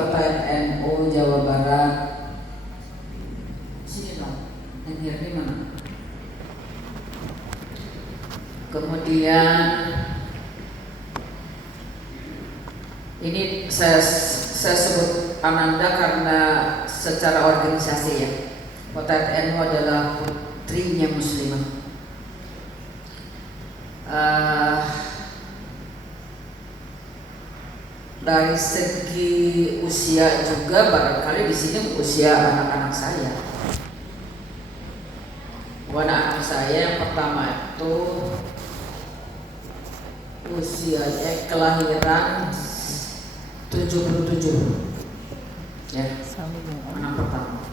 Fatah NU Jawa Barat. Sini dong, yang di mana? Kemudian ini saya sebut Ananda karena secara organisasi ya, Fatah NU adalah putrinya muslimah. Dari segi usia juga barangkali di sini usia anak-anak saya. Anak saya yang pertama itu usianya kelahiran 77 ya, anak pertama.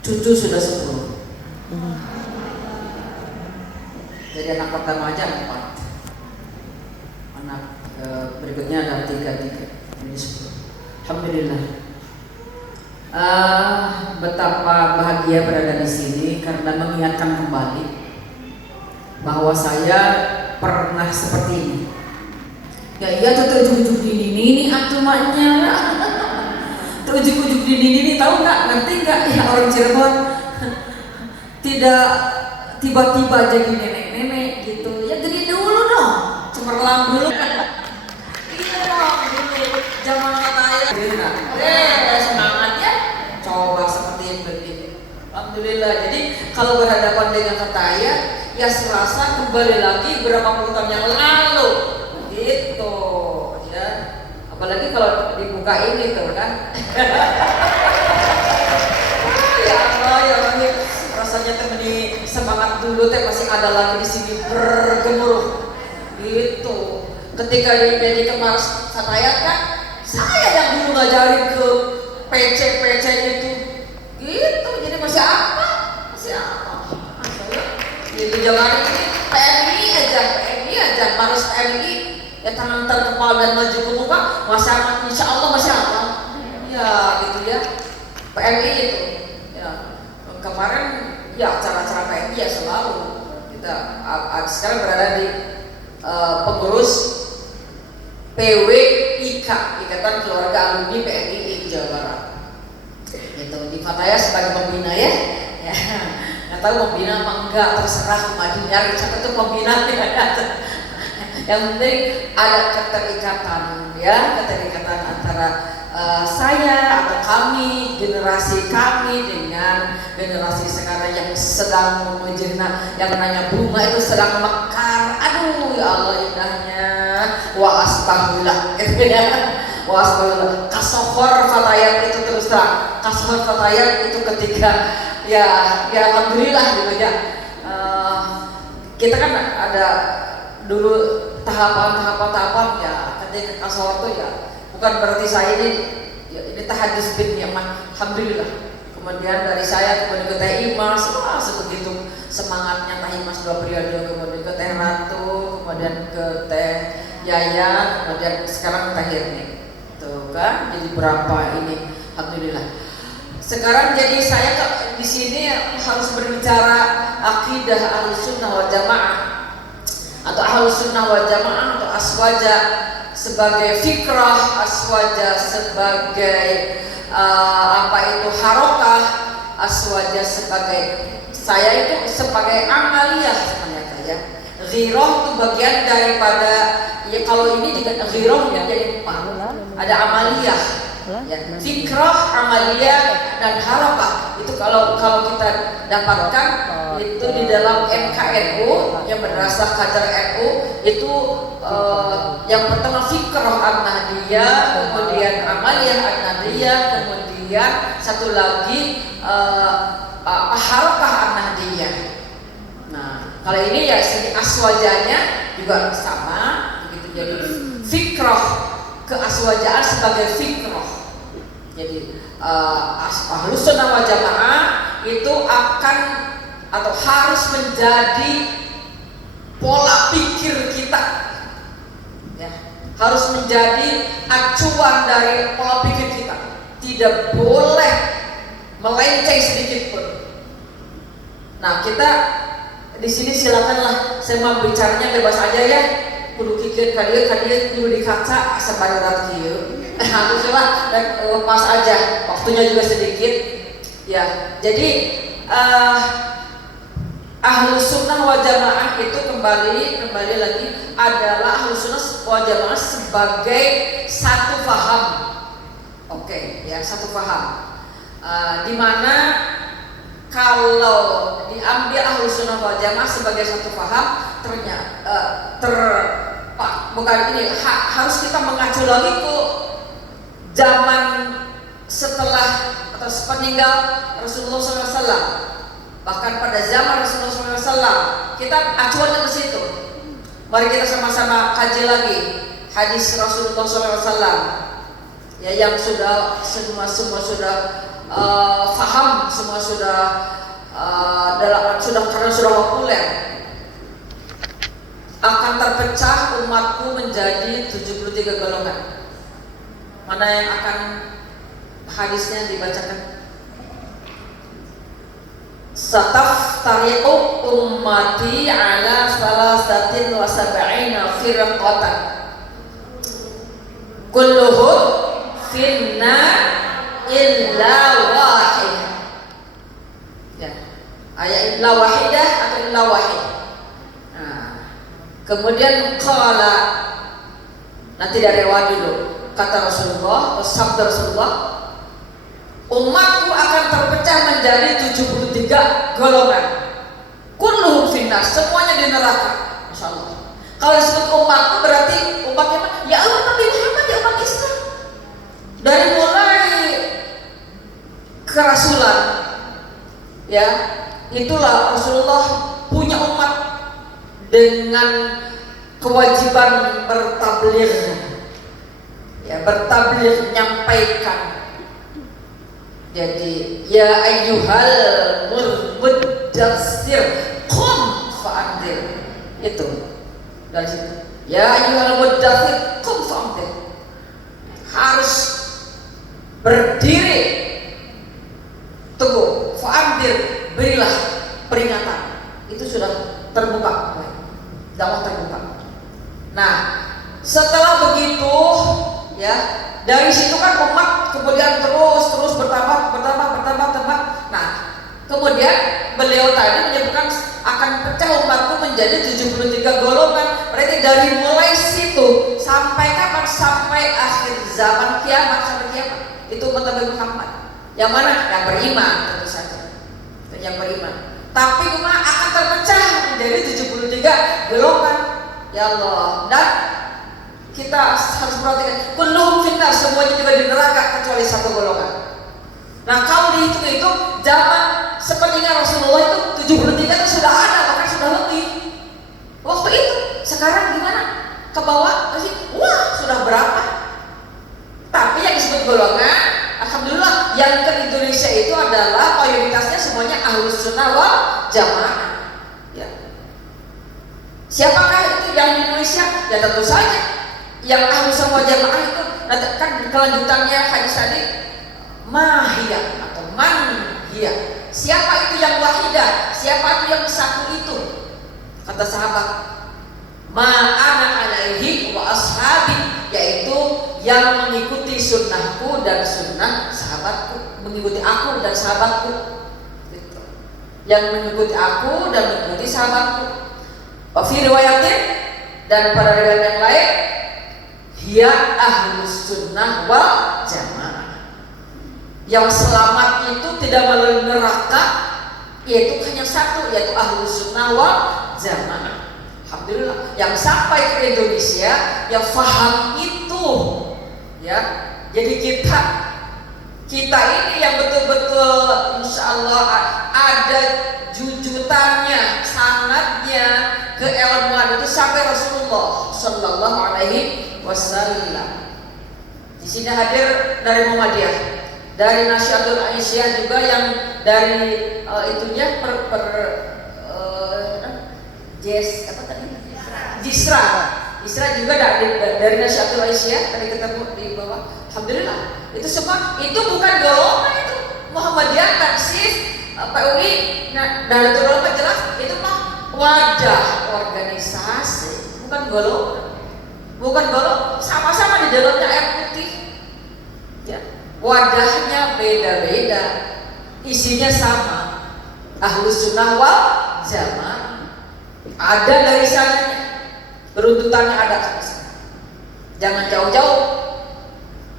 Cucu sudah 10. Jadi anak pertama aja 4. Anak berikutnya ada 3, jadi 10. Alhamdulillah. Betapa bahagia berada di sini karena mengingatkan kembali bahwa saya pernah seperti ini. Ya iya tuh ujuk-ujuk ini atumannya. Tuh ujuk-ujuk ini tahu nggak? Ngerti nggak? Ya orang Cirebon tidak tiba-tiba jadi nenek-nenek gitu. Ya jadi dulu dong, cemerlang dulu. Iya dong dulu zaman katanya. Semangat ya. Coba seperti begini. Alhamdulillah. Jadi kalau berhadapan dengan katanya, ya serasa kembali lagi berapa puluh tahun yang lalu. Gitu ya, apalagi kalau dibuka ini tuh kan. Ya Allah ya Allah, rasanya temani semangat dulu teh masih ada lagi di sini bergemuruh gitu. Ketika jadi kemas Fatayat kan saya yang dulu ngajarin ke PC itu gitu, jadi masih apa gitu. Jangan ini PMI aja harus PMI ya, tangan terkepal dan maju ke muka, masyarakat insya Allah masyarakat ya gitu ya. PMI itu ya, kemarin ya acara-acara PMI ya selalu kita sekarang berada di pengurus PWIK, Ikatan Keluarga Alumni PMI Jawa Barat gitu. Di Fataya sebagai pembina ya nggak tahu pembina apa enggak, terserah maju nyari siapa itu pembina. Yang penting ada keterikatan ya, keterikatan antara saya atau kami, generasi kami dengan generasi sekarang yang sedang menjernah, yang namanya bunga itu sedang mekar. Aduh ya Allah indahnya. Wa astagfirullah gitu ya. Wa astagfirullah. Kasohor Fatayat itu terus terang. Kasohor Fatayat itu ketika ya alhamdulillah gitu ya. Kita kan ada dulu tahapan ya, ketika kasohor itu ya bukan berarti saya ini tahadus bin ya, alhamdulillah. Kemudian dari saya kemudian ke Teh Imas, sebegitu semangatnya Teh Imas 2 periode, kemudian ke Teh Ratu, kemudian ke Teh Yaya, kemudian sekarang Teh Hirni. Tuh kan, jadi berapa ini, alhamdulillah. Sekarang jadi saya di sini harus berbicara akidah Ahlussunnah wal Jamaah atau Ahlussunnah wal Jamaah atau Aswaja sebagai fikrah, Aswaja sebagai harokah, Aswaja sebagai saya itu sebagai amaliyah sebenarnya ya. Ghirah itu bagian daripada ya, kalau ini juga ghirah ya, jadi ada amaliyah ya, fikrah, amaliyah dan harokah itu kalau kita dapatkan itu di dalam MKNU yang berasal kader NU itu yang pertama fikrah an-nahdiyah, kemudian amaliyah an-nahdiyah, kemudian satu lagi harokah an-nahdiyah. Nah kalau ini ya sini aswajanya juga sama begitu, jadi fikrah keaswajaan sebagai fikrah. Jadi Ahlussunnah wal Jamaah itu akan atau harus menjadi pola pikir kita ya, harus menjadi acuan dari pola pikir kita, tidak boleh melenceng sedikit pun. Nah kita di sini silakanlah, saya mau bicaranya bebas aja ya, kudu kikir kadieu kudu dikaca asa barurat kieu. Aku coba dan pas aja, waktunya juga sedikit. Ya, jadi Ahlus Sunnah wal Jamaah itu kembali lagi adalah Ahlus Sunnah wal Jamaah sebagai satu paham. Oke, ya satu paham. Dimana kalau diambil Ahlus Sunnah wal Jamaah sebagai satu paham, bukan ini harus kita mengacu lagi ke zaman setelah atau sepeninggal Rasulullah SAW. Bahkan pada zaman Rasulullah SAW kita acuannya ke situ. Mari kita sama-sama kaji lagi hadis Rasulullah SAW, ya yang semua sudah faham, semua sudah karena sudah populer. Akan terpecah umatku menjadi 73 golongan. Mana yang akan hadisnya dibacakan? Sataftariqu ummati ala salasatin wa sab'ina firqatan kulluhum finnar illa wahid. Ya, ayat illa wahidah atau illa wahid. Nah, kemudian qala, nanti dari awal dulu. Kata Rasulullah, sabda Rasulullah, umatku akan terpecah menjadi 73 golongan. Kulluhum finnar, semuanya di neraka. Masya Allah. Kalau disebut umatku berarti umatnya apa? Ya umat Nabi Muhammad, ya umat Islam. Dari mulai kerasulan, ya itulah Rasulullah punya umat dengan kewajiban bertabligh. Ya, bertabligh, nyampaikan. Jadi ya ayyuhal muddatsir qum fa'andir. Itu dari situ. Ya ayyuhal muddatsir qum fa'andir. Harus berdiri teguh, fa'andir, berilah peringatan. Itu sudah terbuka, dakwah terbuka. Nah, setelah begitu, ya dari situ kan umat kemudian terus bertambah. Nah, kemudian beliau tadi menyebutkan akan pecah umatku menjadi 73 golongan. Berarti dari mulai situ sampai kapan? Sampai akhir zaman kiamat, sampai kiamat. Itu umat Nabi Muhammad. Yang mana? Yang beriman, tentu saja. Yang beriman. Tapi umat akan terpecah menjadi 73 golongan. Ya Allah. Dan kita harus perhatikan, kulluhum finnar, semuanya juga di neraka kecuali satu golongan. Nah, kalau dihitung-hitung zaman sepeninggal Rasulullah itu 73 itu sudah ada, bahkan sudah lebih. Waktu itu, sekarang gimana? Ke bawah sih? Wah, sudah berapa? Tapi yang disebut golongan, alhamdulillah yang ke Indonesia itu adalah mayoritasnya semuanya Ahlus Sunnah wal Jamaah. Ya. Siapakah itu yang di Indonesia? Ya tentu saja yang Ahlus Sunnah wal Jamaah itu, kan kelanjutannya hadis tadi mahiyah atau manhiyah. Siapa itu yang wahidah? Siapa itu yang satu itu? Kata sahabat, ma'ana alaihi wa ashabi, yaitu yang mengikuti sunnahku dan sunnah sahabatku, mengikuti aku dan sahabatku. Gitu. Yang mengikuti aku dan mengikuti sahabatku. Wa fi riwayatin, dan pada riwayat yang lain, dia Ahlus Sunnah wal Jamaah. Yang selamat itu tidak melalui neraka, yaitu hanya satu, yaitu Ahlus Sunnah wal Jamaah. Alhamdulillah, yang sampai ke Indonesia yang faham itu, ya. Jadi kita ini yang betul-betul insya Allah ada jujutannya, sanadnya, keilmuan itu sampai Rasulullah Sallallahu Alaihi Wasallam. Di sini hadir dari Muhammadiyah, dari Nasyidul Aisyah juga, yang dari itunya Jisra juga dari Nasyidul Aisyah tadi ketemu di bawah. Alhamdulillah, itu semua itu bukan golongan, itu Muhammadiyah, Taksis, PUI, dan itu jelas itu mah wadah organisasi, bukan golongan. bukan golok, sama-sama di dalamnya air putih. Ya, wadahnya beda-beda, isinya sama. Ahlus sunnah wal jamaah. Ada dari sananya, beruntutannya ada sampai sana. Jangan jauh-jauh.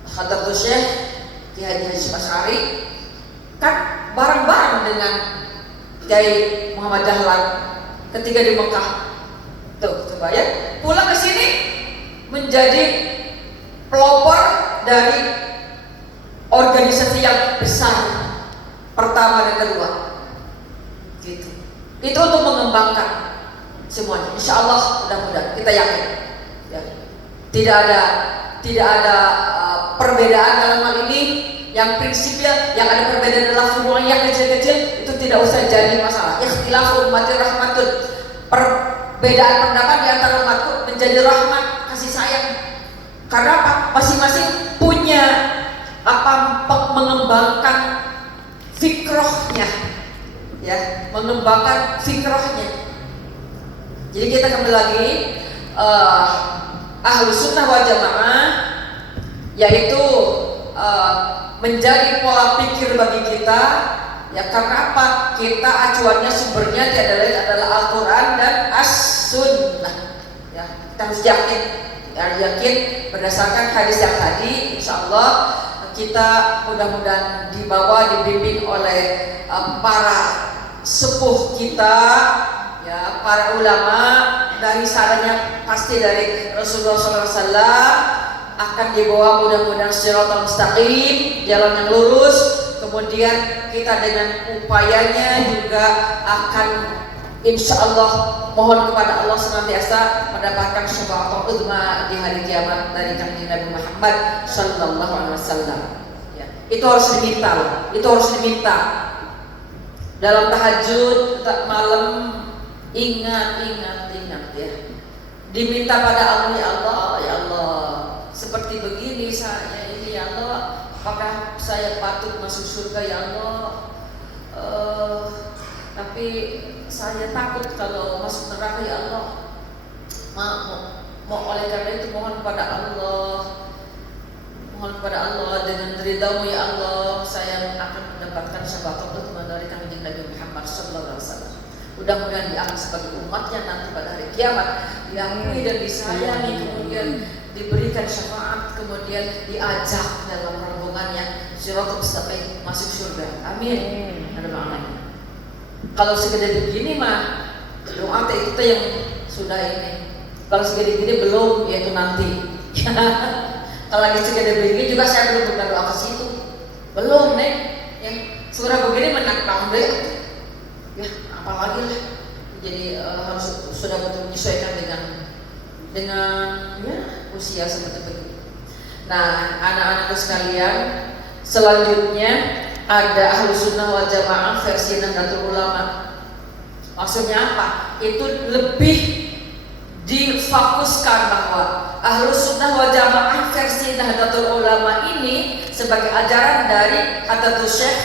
Hadratus Syekh Kiai Haji Asy'ari kan bareng-bareng dengan Kiai Muhammad Dahlan ketika di Mekah. Tuh, coba ya, pulang ke sini menjadi pelopor dari organisasi yang besar pertama dan kedua. Gitu. Itu untuk mengembangkan semuanya. Insya Allah mudah-mudahan kita yakin. Ya. Tidak ada perbedaan dalam hal ini. Yang prinsipil, yang ada perbedaan dalam hubungan yang kecil-kecil itu tidak usah jadi masalah. Ikhtilafu ummati rahmatun. Perbedaan pendapat di antara umatku menjadi rahmat, kasih sayang. Karena apa? Masing-masing punya apa, mengembangkan fikrohnya, ya, mengembangkan fikrohnya. Jadi kita kembali lagi Ahlus Sunnah wal Jamaah, yaitu menjadi pola pikir bagi kita, ya. Karena apa? Kita acuannya sumbernya adalah Al-Quran dan As-Sunnah, ya. Kita harus yakin berdasarkan hadis yang tadi. Insya Allah kita mudah-mudahan dibimbing oleh para sepuh kita, ya, para ulama. Dari sananya pasti dari Rasulullah SAW, akan dibawa mudah-mudahan shiratal mustaqim, jalan yang lurus. Kemudian kita dengan upayanya juga akan insya Allah mohon kepada Allah senantiasa mendapatkan syafaatul uzma di hari kiamat dari kanjeng Nabi Muhammad sallallahu alaihi wasallam. Ya, itu harus diminta, itu harus diminta. Dalam tahajud malam ingat ya. Diminta pada Allah, ya Allah, seperti begini saya ini, ya Allah, apakah saya patut masuk surga, ya Allah? Tapi saya takut kalau masuk neraka, ya Allah. Oleh karena itu mohon kepada Allah dengan ridhamu, ya Allah, saya akan mendapatkan syafaat dari kanjeng Nabi Muhammad sallallahu alaihi wasallam. Mudah-mudahan dianggap sebagai umatnya nanti pada hari kiamat, diakui dan disayangi, kemudian diberikan syafaat, kemudian diajak dalam rombongannya shiratal mustaqim masuk surga. Amin. Ada maknanya. Kalau segede begini mah doa kita yang sudah ini. Kalau segede begini belum, yaitu nanti. Kalau lagi segede begini juga saya belum pernah doa ke situ. Belum nih. Ya, surah begini menakutkan deh. Ya, apalagi lah. Jadi harus sudah betul menyesuaikan dengan ya, usia seperti itu. Nah, anak-anakku sekalian, selanjutnya ada Ahlus Sunnah wal Jamaah versi Nahdlatul Ulama. Maksudnya apa? Itu lebih difokuskan bahwa Ahlus Sunnah wal Jamaah versi Nahdlatul Ulama ini sebagai ajaran dari Hadratus Syekh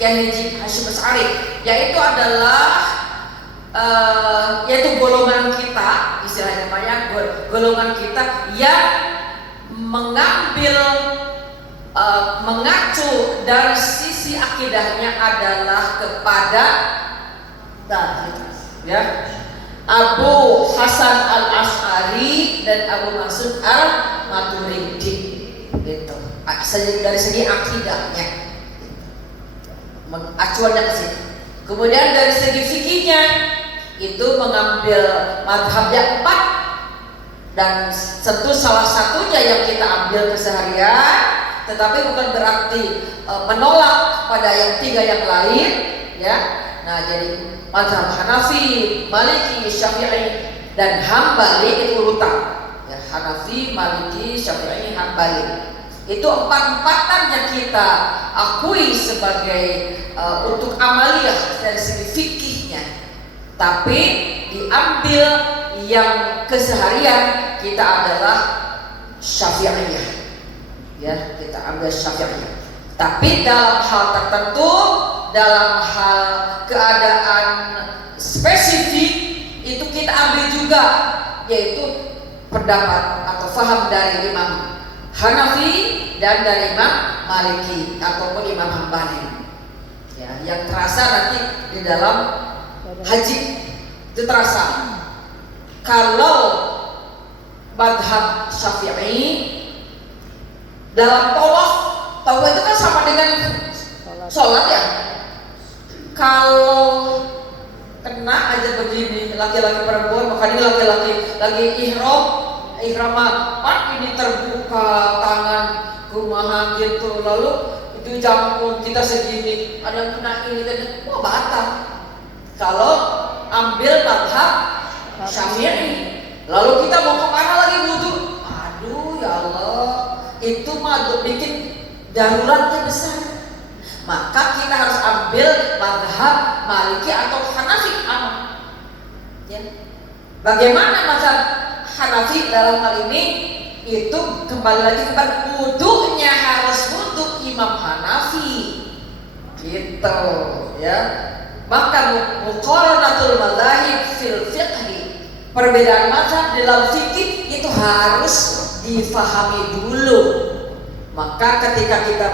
Kiai Haji Asy'ari, yaitu adalah yaitu golongan kita, istilahnya namanya golongan kita yang mengacu dari sisi akidahnya adalah kepada ya, Abu Hasan Al-Asy'ari dan Abu Mansur Al-Maturidi, gitu. Dari segi akidahnya acuannya ke situ. Kemudian dari segi fikihnya itu mengambil mazhab yang 4, dan tentu salah satunya yang kita ambil keseharian, tetapi bukan berarti menolak pada yang 3 yang lain, ya. Nah, jadi mazhab Hanafi, Maliki, Syafi'i dan Hambali itu urutan, ya, Hanafi, Maliki, Syafi'i, Hambali. Itu 4-empatan yang kita akui sebagai untuk amaliyah dari segi fikihnya. Tapi diambil yang keseharian kita adalah Syafi'iyah, ya, kita ambil Syafi'iyah. Tapi dalam hal tertentu, dalam hal keadaan spesifik itu kita ambil juga, yaitu pendapat atau faham dari Imam Hanafi dan dari Imam Maliki ataupun Imam Hambali. Ya, yang terasa nanti di dalam haji itu terasa. Kalau madhab Syafi'i dalam tawaf itu kan sama dengan sholat ya. Kalau kena aja begini laki-laki perempuan, makanya laki-laki lagi ihram ini terbuka tangan kumaha gitu, lalu itu jangkung kita segini, ada yang kena ini dan wah batal. Kalau ambil madhab Syafi'i, lalu kita mau kemana lagi wudhu? Aduh ya Allah, itu mah bikin daruratnya besar. Maka kita harus ambil madhab Maliki atau Hanafi. Ya. Bagaimana mazhab Hanafi dalam hal ini? Itu kembali lagi kepada wudunya, harus wudu Imam Hanafi gitu ya. Maka muqaranatul madzahib fil fiqhi, perbedaan mazhab dalam fikih itu harus difahami dulu. Maka ketika kita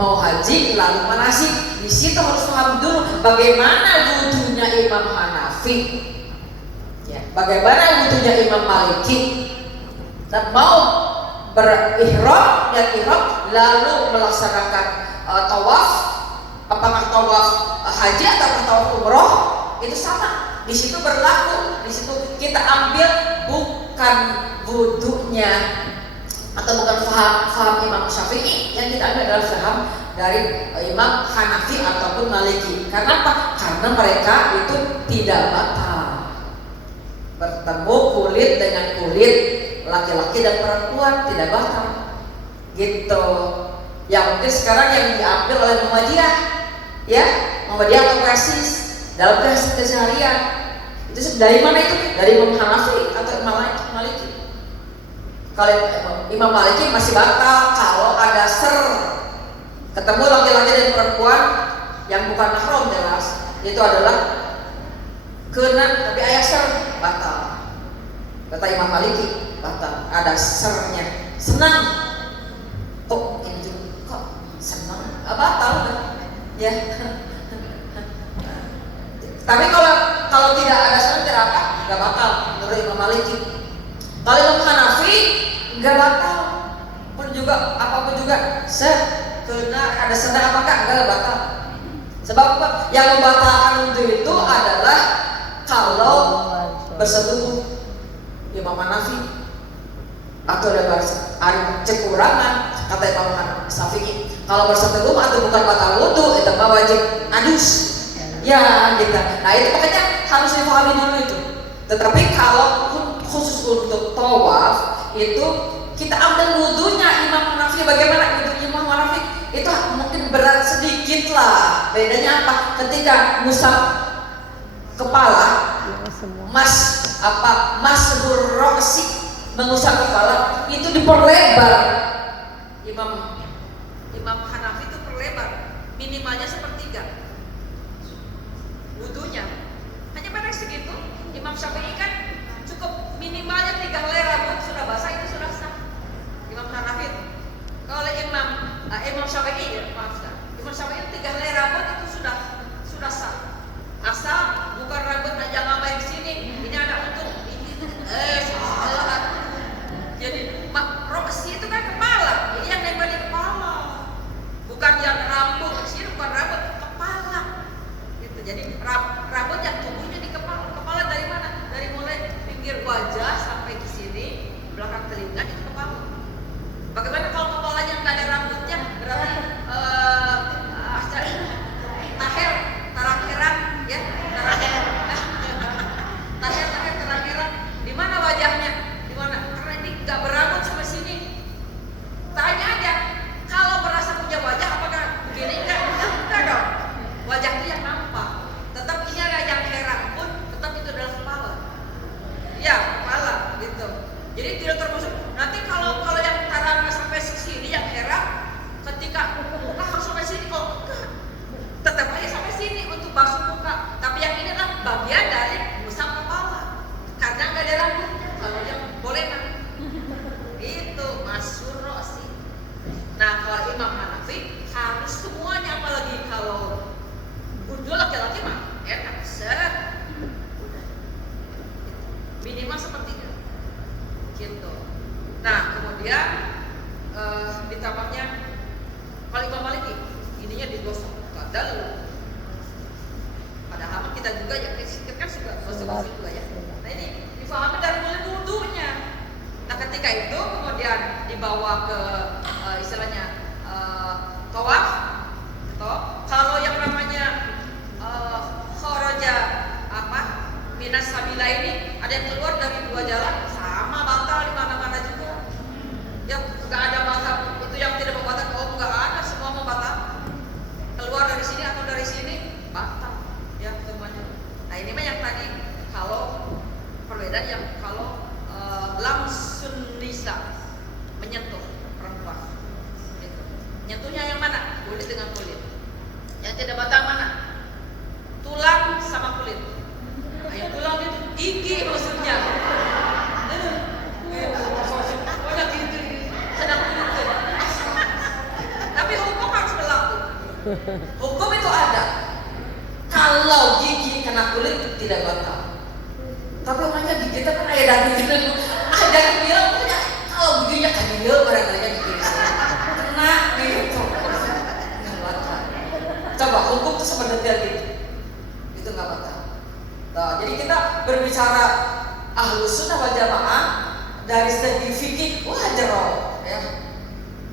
mau haji lalu manasik, di situ harus paham dulu bagaimana wudunya Imam Hanafi, ya, bagaimana wudunya Imam Maliki. Dan mau berihram dan ihram lalu melaksanakan tawaf, apakah tawaf haji atau tawaf umroh itu sama. Di situ berlaku, di situ kita ambil bukan wudunya atau bukan faham Imam Syafi'i, yang kita ambil adalah faham dari Imam Hanafi ataupun Maliki. Karena apa? Karena mereka itu tidak batal. Bertemu kulit dengan kulit, laki-laki dan perempuan tidak batal. Gitu. Yang mungkin sekarang yang diambil oleh Muhammadiyah, ya, Muhammadiyah atau Persis dalam keseharian. Itu dari mana itu? Dari Imam Hanafi atau Imam Maliki? Kalau Imam Maliki masih batal kalau ada ser, ketemu laki-laki dan perempuan yang bukan mahram, jelas itu adalah kena, tapi ayat ser batal. Kata Imam Maliki batal, ada sernya. Senang kok ini kok senang, batal ya. Tapi kalau tidak ada ser tidak apa, nggak batal menurut Imam Maliki. Kalau Imam Hanafi nggak batal pun juga, apapun juga kena ada senda apakah nggak batal. Sebab apa? Yang membatalkan itu adalah kalau bersetubuh Imam Hanafi atau ada kekurangan, kata Imam Syafi'i. Kalau bersetubuh atau bukan batal wudu, itu wajib adus. Ya gitu. Nah itu makanya harus dipahami dulu itu. Tetapi kalau khusus untuk tawaf itu kita ambil wudunya Imam Hanafi. Bagaimana wudu Imam Hanafi? Itu mungkin berat sedikit lah. Bedanya apa? Ketika ngusap kepala, masbur roksi, mengusap kepala itu diperlebar. Imam Hanafi itu perlebar, minimalnya sepertiga wudunya. Hanya pada segitu. Imam Syafi'i kan cukup minimalnya 3 helai rambut sudah basah, itu sudah sah. Imam Hanafi. Kalau Imam Syafi'i ya, maafkan. Imam Syafi'i 3 helai rambut itu sudah sah. Asal bukan rambut jangan main di sini. Ini ada untung. Salah. Jadi roksi itu kan kepala. Ini yang nempel di kepala. Bukan yang rambut di sini, bukan rambut, kepala. Gitu. Jadi rambut yang tumbuhnya di kepala. Kepala dari mana? Dari mulai pinggir wajah sampai di sini, belakang telinga itu kepala. Bagaimana kalau kepalanya nggak ada rambutnya? Berarti kalau Imam Hanafi harus semuanya, apalagi kalau bundul laki-laki mah enak set, udah minimal sepertiga gitu. Nah kemudian ditambahnya kalau Imam Maliki ininya digosok kadal, padahal kita juga ya kita kan suka gosok juga ya. Nah ini difahami dari mulai wudunya. Nah ketika itu kemudian dibawa ke istilahnya tawaf, atau kalau yang namanya kharaja minas sabila ini ada yang keluar dari dua jalan sama batal di mana-mana juga. Ya nggak ada batal itu yang tidak membatal, oh nggak ada, semua mau batal. Keluar dari sini atau dari sini batal ya semuanya. Nah ini mah yang tadi kalau perbedaan yang kalau lamsun nisa, menyentuh perempuan gitu. Nyentuhnya yang mana? Kulit dengan kulit. Yang tidak batal mana? Tulang sama kulit. Nah, yang tulang itu gigi maksudnya. Pokoknya gitu. Sedang gitu. Tapi hukum harus berlaku. Hukum itu ada. Kalau gigi kena kulit tidak batal. Tapi orangnya gigi itu kan ada daging gitu. Ada yang bilang punya kalau giginya kan dia barangkali gigi kena gitu. Nggak batal. Coba hukum itu sebenarnya gitu. Itu nggak batal. Nah, jadi kita berbicara Ahlus Sunnah wal Jamaah dari segi fikih wajar ya.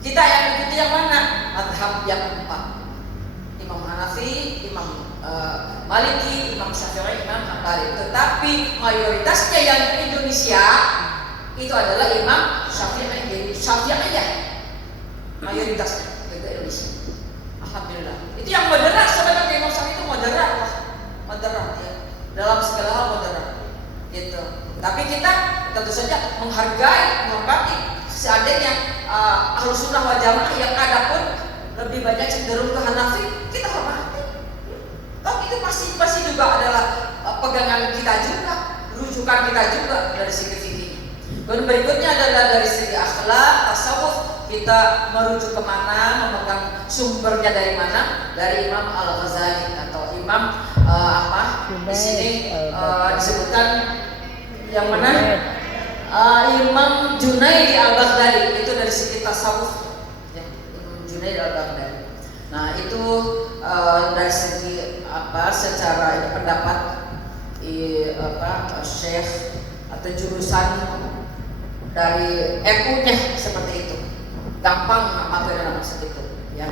Kita yang ikuti yang mana? Mazhab yang empat. Imam Hanafi, Imam Maliki, Imam Syafi'i, Imam Hambali. Tetapi mayoritasnya yang di Indonesia itu adalah Imam Syafi'i. Syafi'i ya mayoritasnya itu Indonesia. Alhamdulillah. Itu yang moderat sebenarnya. Imam Syafi'i itu moderat lah, moderat ya. Dalam segala hal moderat gitu. Tapi kita tentu saja menghargai, menghormati seandainya Ahlus Sunnah wal Jamaah yang ada pun lebih banyak cenderung ke Hanafi, kita hormati. Toh itu pasti juga adalah pegangan kita juga, rujukan kita juga dari segi fikih. Dan berikutnya adalah dari segi akhlak, tasawuf, kita merujuk kemana, memegang sumbernya dari mana? Dari Imam Al-Ghazali atau Imam di sini disebutkan yang mana? Imam Junaid Al-Baghdadi, itu dari segi tasawuf ya, Imam Junaid Al-Baghdadi. Nah itu dari segi secara pendapat syekh atau jurusan dari MU-nya seperti itu, gampang apa maksud itu ya.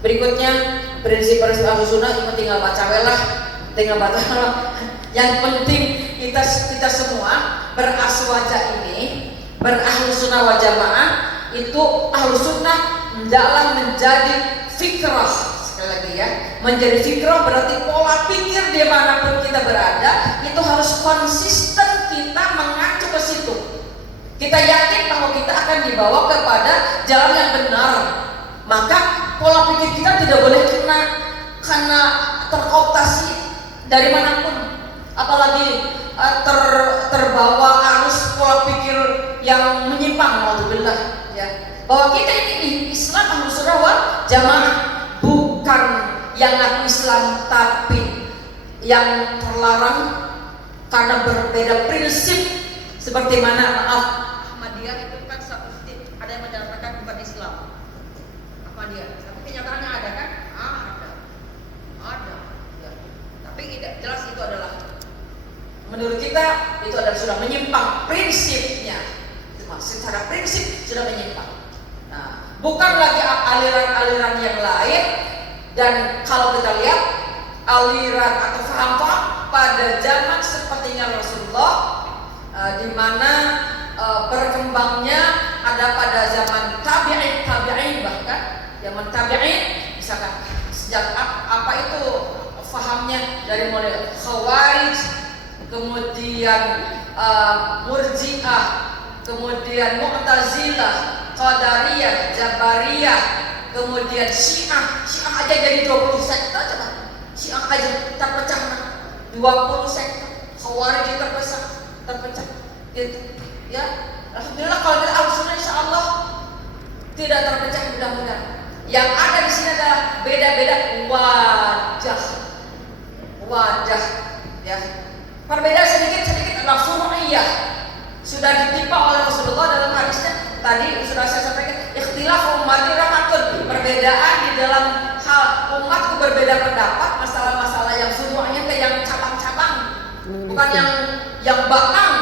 Berikutnya prinsip-prinsip Ahlus Sunnah itu tinggal baca lah. Yang penting kita semua beraswaja ini, berahlus sunnah wal jamaah itu Ahlus Sunnah hendaklah menjadi fikrah. Sekali lagi ya, menjadi fikrah berarti pola pikir dimanapun kita berada itu harus konsisten kita mengacu ke situ. Kita yakin bahwa kita akan dibawa kepada jalan yang benar, maka pola pikir kita tidak boleh karena terkooptasi dari manapun, apalagi terbawa arus pola pikir yang menyimpang, alhamdulillah ya. Bahwa kita ini Islam Ahlus Sunnah wal Jamaah, bukan yang ngaku Islam tapi yang terlarang karena berbeda prinsip. Seperti mana Ahmadiyah itu kan ada yang menyatakan bukan Islam Ahmadiyah, tapi kenyataannya ada kan? Ada ya. Tapi tidak jelas itu adalah, menurut kita itu adalah sudah menyimpang prinsipnya. Secara prinsip sudah menyimpang. Nah, bukan lagi aliran-aliran yang lain. Dan kalau kita lihat aliran atau faham-faham pada zaman sepertinya Rasulullah, di mana berkembangnya ada pada zaman tabi'in bahkan zaman tabi'in, misalkan sejak apa itu fahamnya dari mulai Khawarij, kemudian Murji'ah, kemudian Mu'tazilah, Qadariyah, Jabariyah, kemudian Syiah aja jadi 20 sekte coba. Syiah aja terpecah 20 sekte, Khawarij terpecah gitu ya. Alhamdulillah kalau kita Ahlus Sunnah insyaallah tidak terpecah belah-belah. Yang ada di sini adalah beda-beda wajah, ya. Perbedaan sedikit-sedikit adalah furu'iyah. Sudah ditimpa oleh Rasulullah dalam hadisnya. Tadi sudah saya sampaikan, ikhtilaf ummati rahmatun. Perbedaan di dalam hal umatku berbeda pendapat, masalah-masalah yang furu'iyah kayak yang cabang-cabang, bukan yang batang,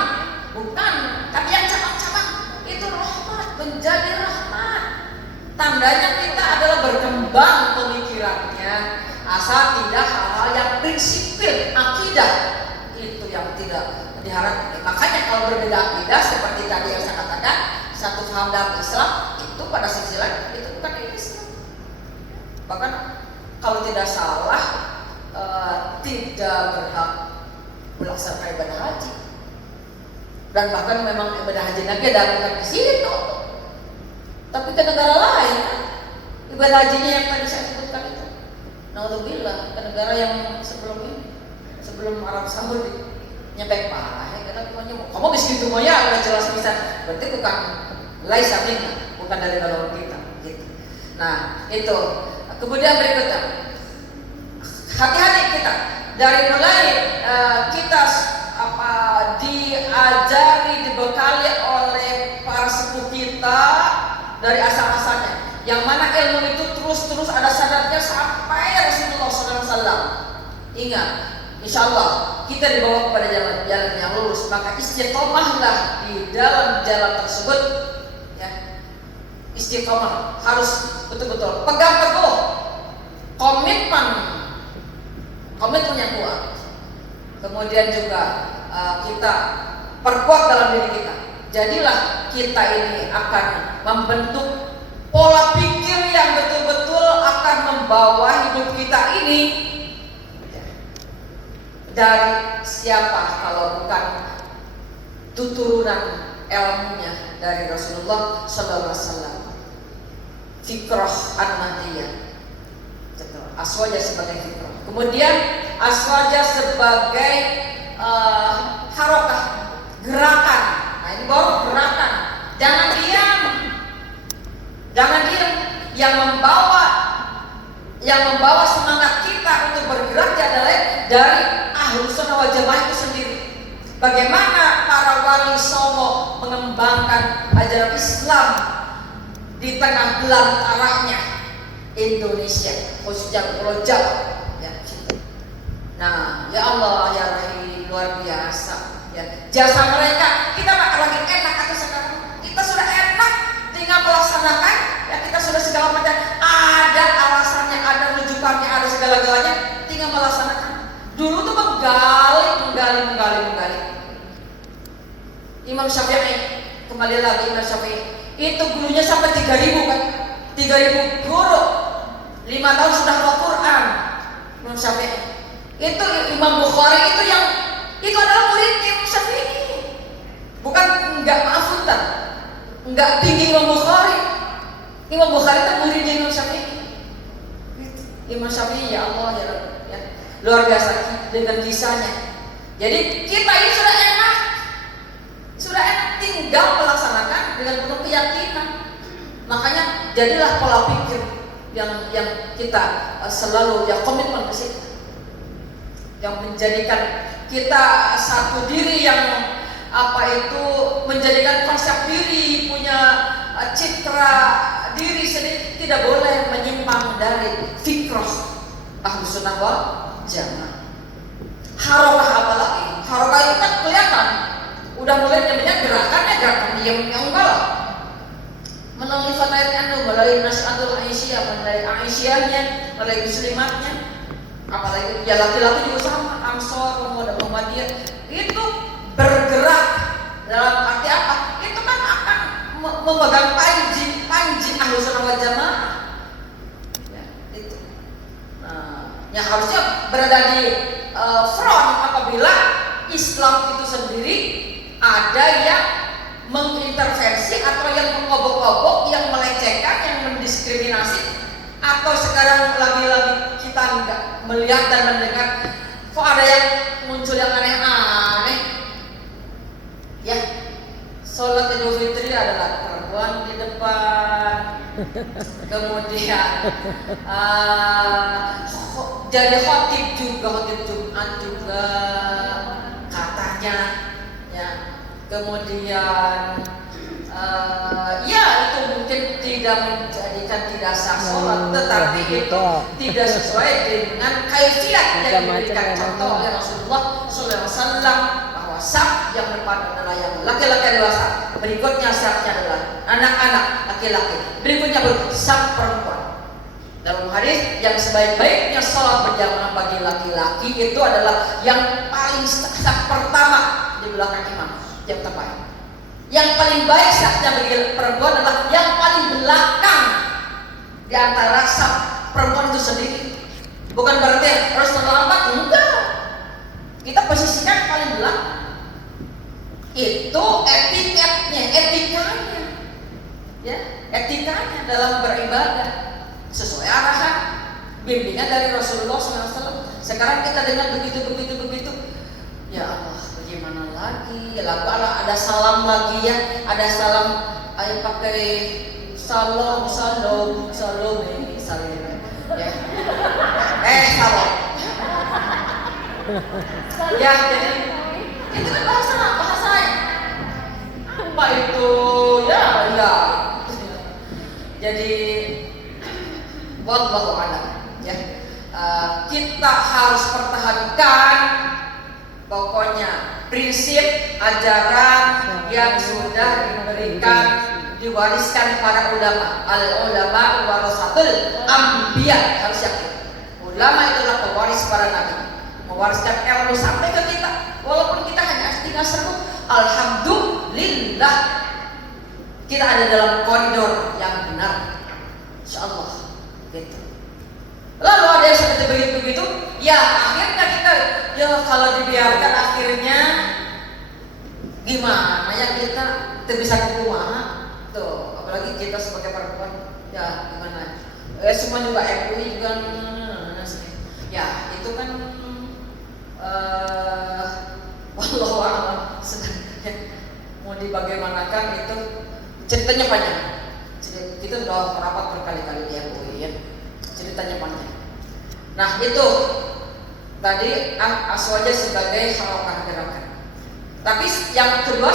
bukan, tapi yang cabang-cabang. Itu rahmat, menjadi rahmat. Tandanya kita adalah berkembang pemikirannya, asal tidak hal-hal yang prinsipil, akidah itu yang tidak diharapkan. Makanya kalau berbeda akidah seperti tadi yang saya katakan, satu paham dalam Islam itu pada sisi lain itu bukan Islam. Bahkan kalau tidak salah tidak berhak melaksanakan ibadah haji. Dan bahkan memang ibadah haji Nabi ada di sini tuh. Tapi ke negara lain, ibadah hajinya yang tadi saya sebutkan itu, naudzubillah, ke negara yang sebelum Arab Saudi nyampe parah ya, karena kamu begitu moya udah jelas bisa, berarti bukan laisa minna, bukan dari golongan kita, gitu. Nah itu, kemudian berikutnya, hati-hati kita dari mulai kita diajari, dibekali oleh para sepuh kita dari asal-asalnya, yang mana ilmu itu terus ada syaratnya sampai Rasulullah SAW. Ingat, insya Allah kita dibawa kepada jalan yang lurus, maka istiqomahlah di dalam jalan tersebut. Ya, istiqomah harus betul-betul pegang teguh, komitmen yang kuat. Kemudian juga kita perkuat dalam diri kita. Jadilah kita ini akan membentuk pola pikir yang betul-betul akan membawa hidup kita ini dari siapa kalau bukan tuturunan ilmunya dari Rasulullah SAW. Fikrah an-nahdiyah, aswaja sebagai fikrah, kemudian aswaja sebagai harokah, gerakan. Nah ini baru gerakan, jangan diam. Yang membawa semangat kita untuk bergerak adalah dari Ahlus Sunnah wal Jamaah itu sendiri. Bagaimana para wali songo mengembangkan ajaran Islam di tengah belantaranya Indonesia, khususnya Pulau Jawa. Ya, nah, ya Allah ya Rahim, luar biasa. Ya, jasa mereka kita lagi enak atau sekarang kita sudah enak tinggal melaksanakan. Ya, kita sudah segala macam ada alasannya, ada rujukannya, ada segala-galanya, tinggal melaksanakan. Dulu tuh menggali. Imam Syafi'i, kembali lagi Imam Syafi'i, itu gurunya sampai 3.000 kan, 3.000 guru, 5 tahun sudah hafal Quran. Imam Syafi'i itu, Imam Bukhari itu adalah murid Imam Syafi'i, bukan enggak tinggi Imam Bukhari. Imam Bukhari itu muridnya Imam Syafi'i. Imam Syafi'i, ya Allah ya luar biasa dengan kisahnya. Jadi kita ini sudah enak tinggal melaksanakan dengan penuh keyakinan. Makanya jadilah pola pikir yang kita selalu komitmen ke situ, yang menjadikan kita satu diri, yang menjadikan konsep diri, punya citra diri sendiri, tidak boleh menyimpang dari fikrah Ahlus Sunnah wal Jamaah. Harokah apalagi? Harokah itu kan kelihatan, udah mulai namanya gerakan diamnya enggak lah. Melalui fatayat melalui Nas'atul Aisyah, melalui Aisyahnya, melalui muslimatnya, apalagi ya laki-laki juga sama, Ansor, pemuda Muhammadiyah itu bergerak dalam arti apa? Itu kan akan memegang panji Ahlus Sunnah wal Jamaah. Ya, itu. Nah, yang harusnya berada di front apabila Islam itu sendiri ada yang mengintervensi atau yang mengobok-obok, yang melecehkan, yang mendiskriminasi, atau sekarang lagi-lagi kita enggak melihat dan mendengar kok ada yang muncul yang aneh-aneh. Ya, sholat Idul Fitri adalah perempuan di depan, kemudian jadi khotib Jumat juga katanya, ya. Kemudian ya itu mungkin tidak menjadikan tidak sah sholat, tetapi itu tidak sesuai dengan kaifiat yang diberikan contoh oleh Rasulullah SAW, bahwa saf yang depan adalah yang laki-laki dewasa, berikutnya safnya adalah anak-anak laki-laki, berikutnya saf perempuan. Dalam hadis yang sebaik-baiknya sholat berjamaah bagi laki-laki itu adalah yang paling saf pertama di belakang imam, yang terbaik. Yang paling baik safnya bagi perempuan adalah yang paling belakang di antara saf perempuan itu sendiri. Bukan berarti harus terlambat, enggak. Kita posisikan paling belakang. Itu etikanya, ya, etikanya dalam beribadah sesuai arahan bimbingan dari Rasulullah SAW. Sekarang kita dengar begitu. Ya Allah, bagaimana lagi? Lalu ada salam lagi ya, ada salam, ayo pakai salam, ya. Salam. Ya, jadi itu kan bahasanya. Apa itu? Ya. Jadi wallahu a'lam, ya. Kita harus pertahankan pokoknya prinsip ajaran yang sudah diberikan, diwariskan para ulama. Al-ulama warasatul anbiya, harus yakin. Ulama itulah pewaris para nabi, mewariskan ilmu sampai ke kita. Walaupun kita hanya tinggal seru, alhamdulillah kita ada dalam koridor yang benar, insyaallah, gitu. Lalu ada yang seperti begitu, ya akhirnya kita, ya kalau dibiarkan akhirnya gimana ya, kita bisa kumaha tuh, apalagi kita sebagai perempuan, ya gimana? Semua juga MUI juga, ya itu kan wallahu a'lam mau dibagaimanakan, itu ceritanya panjang. Kita sudah rapat berkali-kali di MUI, ya. Ceritanya panjang. Nah itu tadi aswaja sebagai harokat gerakan. Tapi yang kedua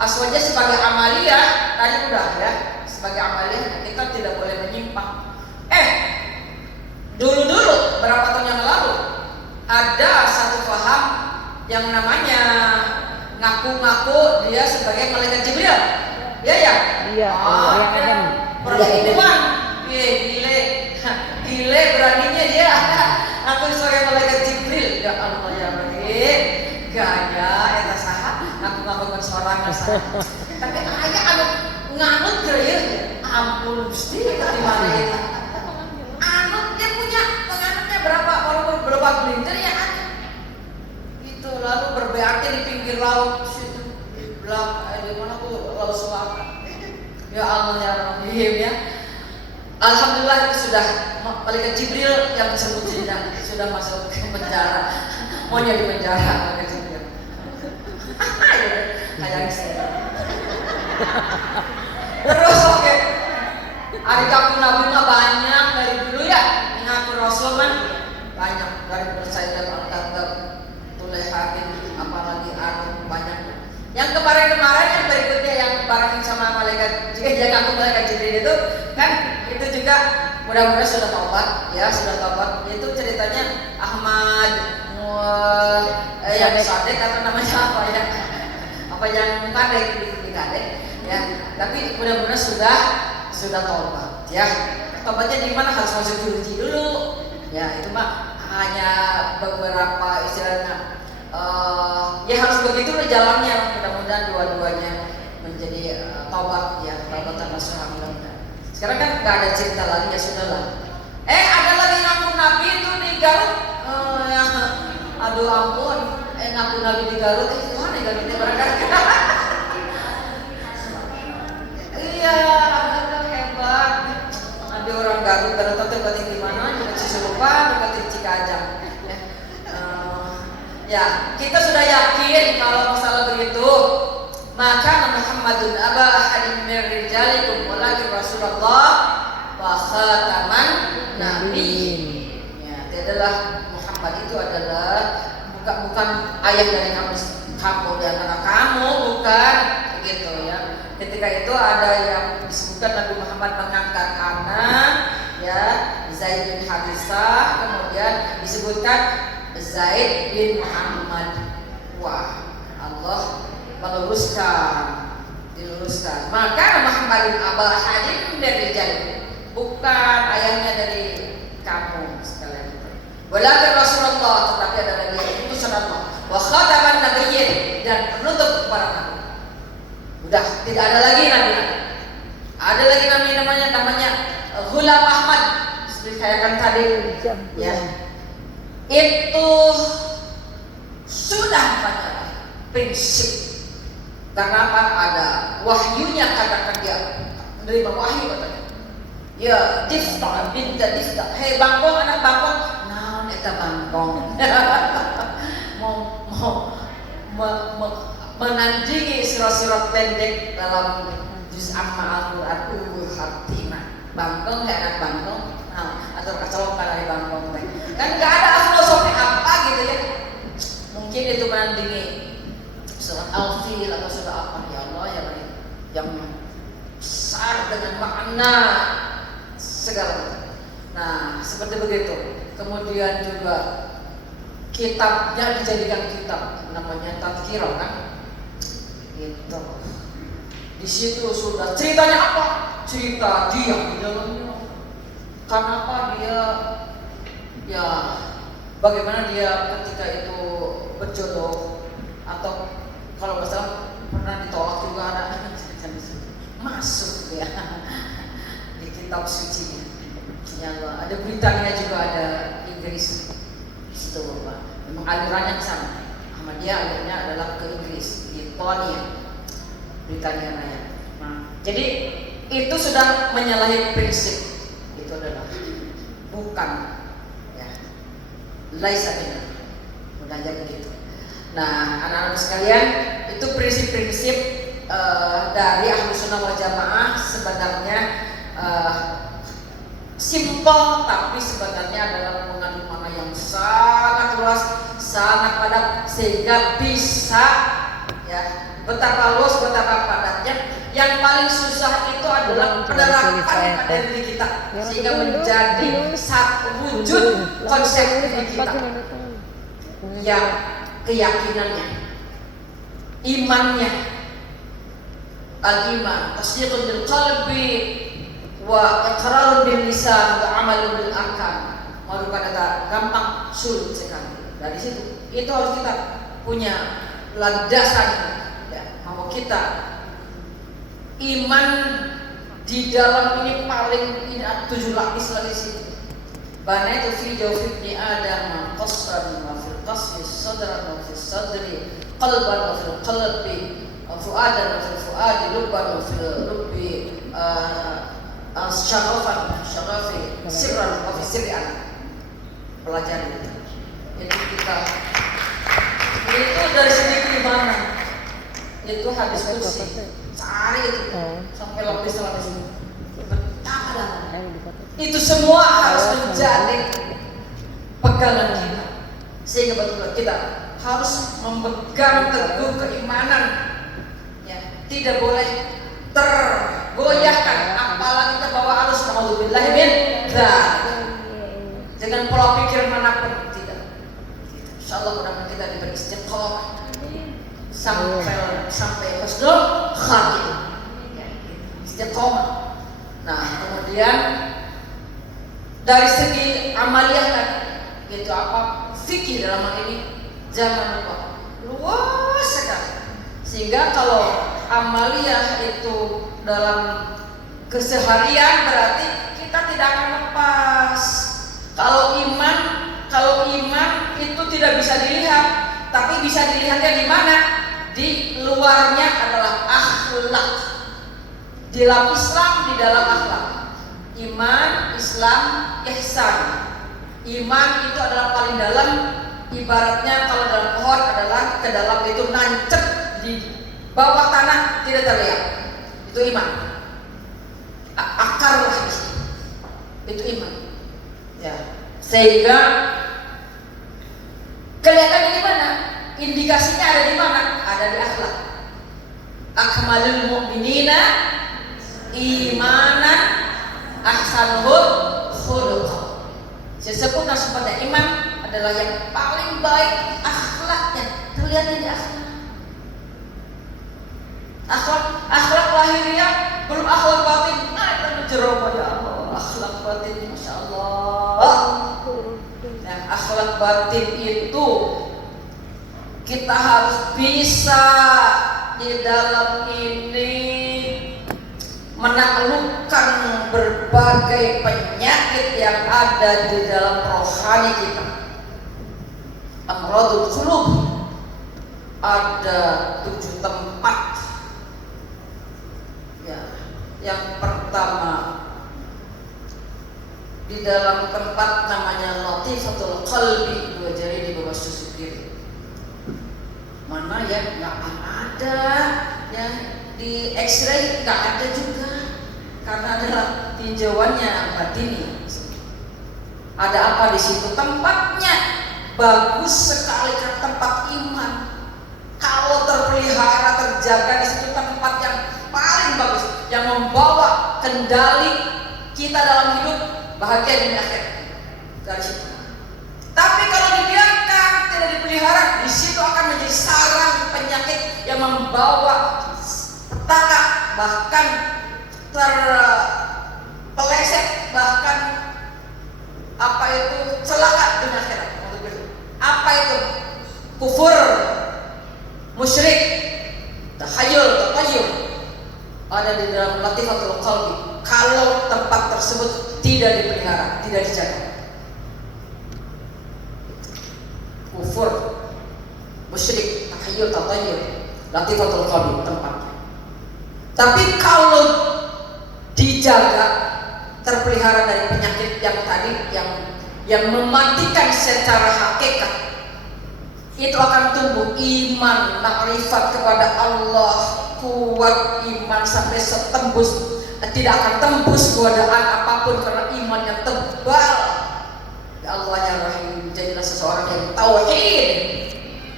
aswaja sebagai amaliyah tadi udah, ya, sebagai amaliyah kita tidak boleh menyimpang. Dulu berapa tahun yang lalu ada satu paham yang namanya ngaku-ngaku dia sebagai malaikat Jibril. Iya. Perempuan, gile beraninya dia aku sebagai malaikat Jibril. Ya Allah, ya gaya eta saha ngaku-ngaku sorangan saha. Tapi aya anu nganut geus, ampun Gusti, di mana itu? Anu dia punya penganutnya berapa gelintir ya ada. Itu lalu berbeati di pinggir laut situ. Di mana tuh, laut selatan. Ya Allah, ya Rahim, ya. Alhamdulillah itu sudah malaikat Jibril yang disebut sudah masuk ke penjara. Maunya di penjara malaikat Jibril. Kayak saya. Terus oke. Adik Nabi mah banyak dari dulu, ya. Mengaku Rasul man banyak, dari Sayyidat Al-Qatab, Tulehakin, apalagi banyak. Yang kemarin yang berikutnya yang bareng sama malaikat, jika dia ngaku malaikat Jibril itu kan, itu juga mudah-mudahan sudah taubat, ya, sudah taubat. Itu ceritanya Ahmad yang Sadek atau namanya apa ya? Apa yang kadek di kadek, ya. Tapi mudah-mudahan sudah taubat, ya. Taubatnya di mana? Harus masuk juruji dulu, ya. Itu mah hanya beberapa istilahnya. Ya harus begitu jalannya. Mudah-mudahan dua-duanya menjadi taubat, ya, taubatan nasuha mudah-mudahan. Sekarang kan nggak ada cerita lagi, ya sudahlah. Ada lagi ngaku Nabi itu di Garut. Ya, aduh ampun. Ngaku Nabi di Garut. Mana di Garut ini barangkali? Iya, agak hebat. Nabi orang Garut itu berarti di mana? Di Cisurupan, berarti di Cikajang. Ya, kita sudah yakin kalau masalah begitu, maka Muhammad Muhammadun aba ahadin min rijalikum walakin Rasulullah wa khataman nabiyyin. Ya, adalah Muhammad itu adalah bukan ayah dari kamu di antara kamu, bukan begitu ya. Ketika itu ada yang disebutkan Nabi Muhammad mengangkat anak ya, Zaid bin Harithah, kemudian disebutkan Zaid bin Muhammad. Wah, Allah diluruskan. Maka Muhammadun aba ahadin min rijalikum, bukan ayahnya dari kamu sekalian. Walakin Rasulullah, tetapi adalah dia utusan Allah. Wa khataman nabiyyin, dan penutup para nabi. Udah tidak ada lagi nabi. Ada lagi nabi namanya Ghulam Ahmad. Seperti saya kan tadi ya. Itu sudah pada prinsip. Karena apa? Ada wahyunya, katakan dia menerima wahyu katanya. Ya, Difta binta Difta. Hei Bangkong, anak Bangkong. Naon eta Bangkong? mau menandingi surat-surat pendek dalam juz amma al-Quran hatina. Bangkong kayak anak Bangkong. Nah, atau kecolongan dari Bangkong teh. Kan enggak ada filosofi apa gitu ya. Mungkin itu menandingi surat Al-Fil atau surat apa ya Allah yang besar dengan makna segala macam. Nah, seperti begitu. Kemudian juga kitabnya dijadikan kitab, namanya Tadhkirah kan? Gitu. Di situ sudah ceritanya apa? Cerita dia di dalamnya. Kenapa dia ya bagaimana dia ketika itu berjodoh, atau kalau misalnya pernah ditolak juga ada masuk ya di kitab suci ya Allah. Ada Britania juga, ada Inggris itu Pak. Memang alirannya ke sana. Ahmadiyah akhirnya adalah ke Inggris, di Polonia, Britania Raya. Nah, jadi itu sudah menyalahi prinsip. Itu adalah bukan ya laisa bina. Mudah jadi begitu. Nah, anak-anak sekalian, itu prinsip-prinsip dari Ahlus Sunnah wal Jamaah sebenarnya simple, tapi sebenarnya adalah mengandung makna yang sangat luas, sangat padat, sehingga bisa ya betapa luas, betapa padatnya. Yang paling susah itu adalah penerapan pada diri kita, sehingga menjadi satu wujud konsep diri kita. Ya, keyakinannya, imannya, al-iman, tasdiqun bil qalbi wa iqrarun bil lisan wa amalun bil arkan. Waduh, kata gampang, sulit sekali. Dari situ itu harus kita punya landasan ya, bahwa kita iman di dalam ini paling ini 7 lapis lagi sih. Bana itu fi jawfi ibni Adam qasran wa fil qasri sadran wa fil sadri qalban wa fil qalbi wa fuadan wa fil fuadi lubban wa fil lubbi syarafan syarafi sirran wa fil sirri anak. Pelajari itu kita itu dari sini gimana? Itu hadis kursi. Cari itu sampai lapis-lapis ini. Betapa dalam. Itu semua harus menjadi pegangan kita, sehingga betul-betul kita harus memegang teguh keimanan ya, tidak boleh tergoyahkan, apalagi terbawa arus. Nauzubillahi min dzalik. Jangan pola pikir manapun, tidak. Insyaallah mudah-mudahan kita diberi istiqomah sampai husnul khatimah. Istiqomah. Nah, kemudian dari segi amaliyah kan, yaitu apa? Fikih dalam hal ini jangan lupa luas sekali. Sehingga kalau amaliyah itu dalam keseharian berarti kita tidak akan lepas. Kalau iman itu tidak bisa dilihat, tapi bisa dilihatnya di mana? Di luarnya adalah akhlak. Di dalam Islam, di dalam akhlak. Iman, Islam, ihsan. Iman itu adalah paling dalam, ibaratnya kalau dalam pohon adalah ke dalam itu nancep di bawah tanah tidak terlihat. Itu iman. Akar lah itu iman. Ya. Sehingga kelihatannya di mana? Indikasinya ada di mana? Ada di akhlak. Akmalul mu'minina imanan ahsanuhum khuluqan. Sesempurna sempurna iman adalah yang paling baik akhlaknya. Terlihatnya di akhlak. Akhlak lahiriah belum akhlak batin. Nah, jeroboh ya Allah. Akhlak batin, masya Allah. Nah, akhlak batin itu kita harus bisa di dalam ini menaklukkan berbagai penyakit yang ada di dalam rohani kita. Amradul qulub ada 7 tempat. Ya, yang pertama di dalam tempat namanya latifatul qalbi, 2 jari di bawah susu kiri. Mana ya nggak ada, ya di X-ray nggak ada juga, karena adalah tinjauannya batini. Ada apa di situ? Tempatnya bagus sekali, ke tempat iman. Kalau terpelihara, terjaga di situ, tempat yang paling bagus, yang membawa kendali kita dalam hidup, bahagia di akhir dari situ. Tapi kalau dibiarkan, tidak dipelihara, di situ akan menjadi sarang penyakit yang membawa petaka, bahkan terpeleset, bahkan apa itu celaka dunia akhirat. Apa itu? Kufur, musyrik, takhayul, tatayur, ada di dalam latifatul qalbi. Kalau tempat tersebut tidak dipelihara, tidak dijaga. Kufur, musyrik, takhayul, tatayur, latifatul qalbi tempatnya. Tapi kalau dijaga, terpelihara dari penyakit yang tadi, yang mematikan secara hakikat, itu akan tumbuh iman, makrifat kepada Allah, kuat iman sampai setembus, tidak akan tembus godaan apapun karena imannya tebal. Ya Allah ya Rahim, jadilah seseorang yang tauhid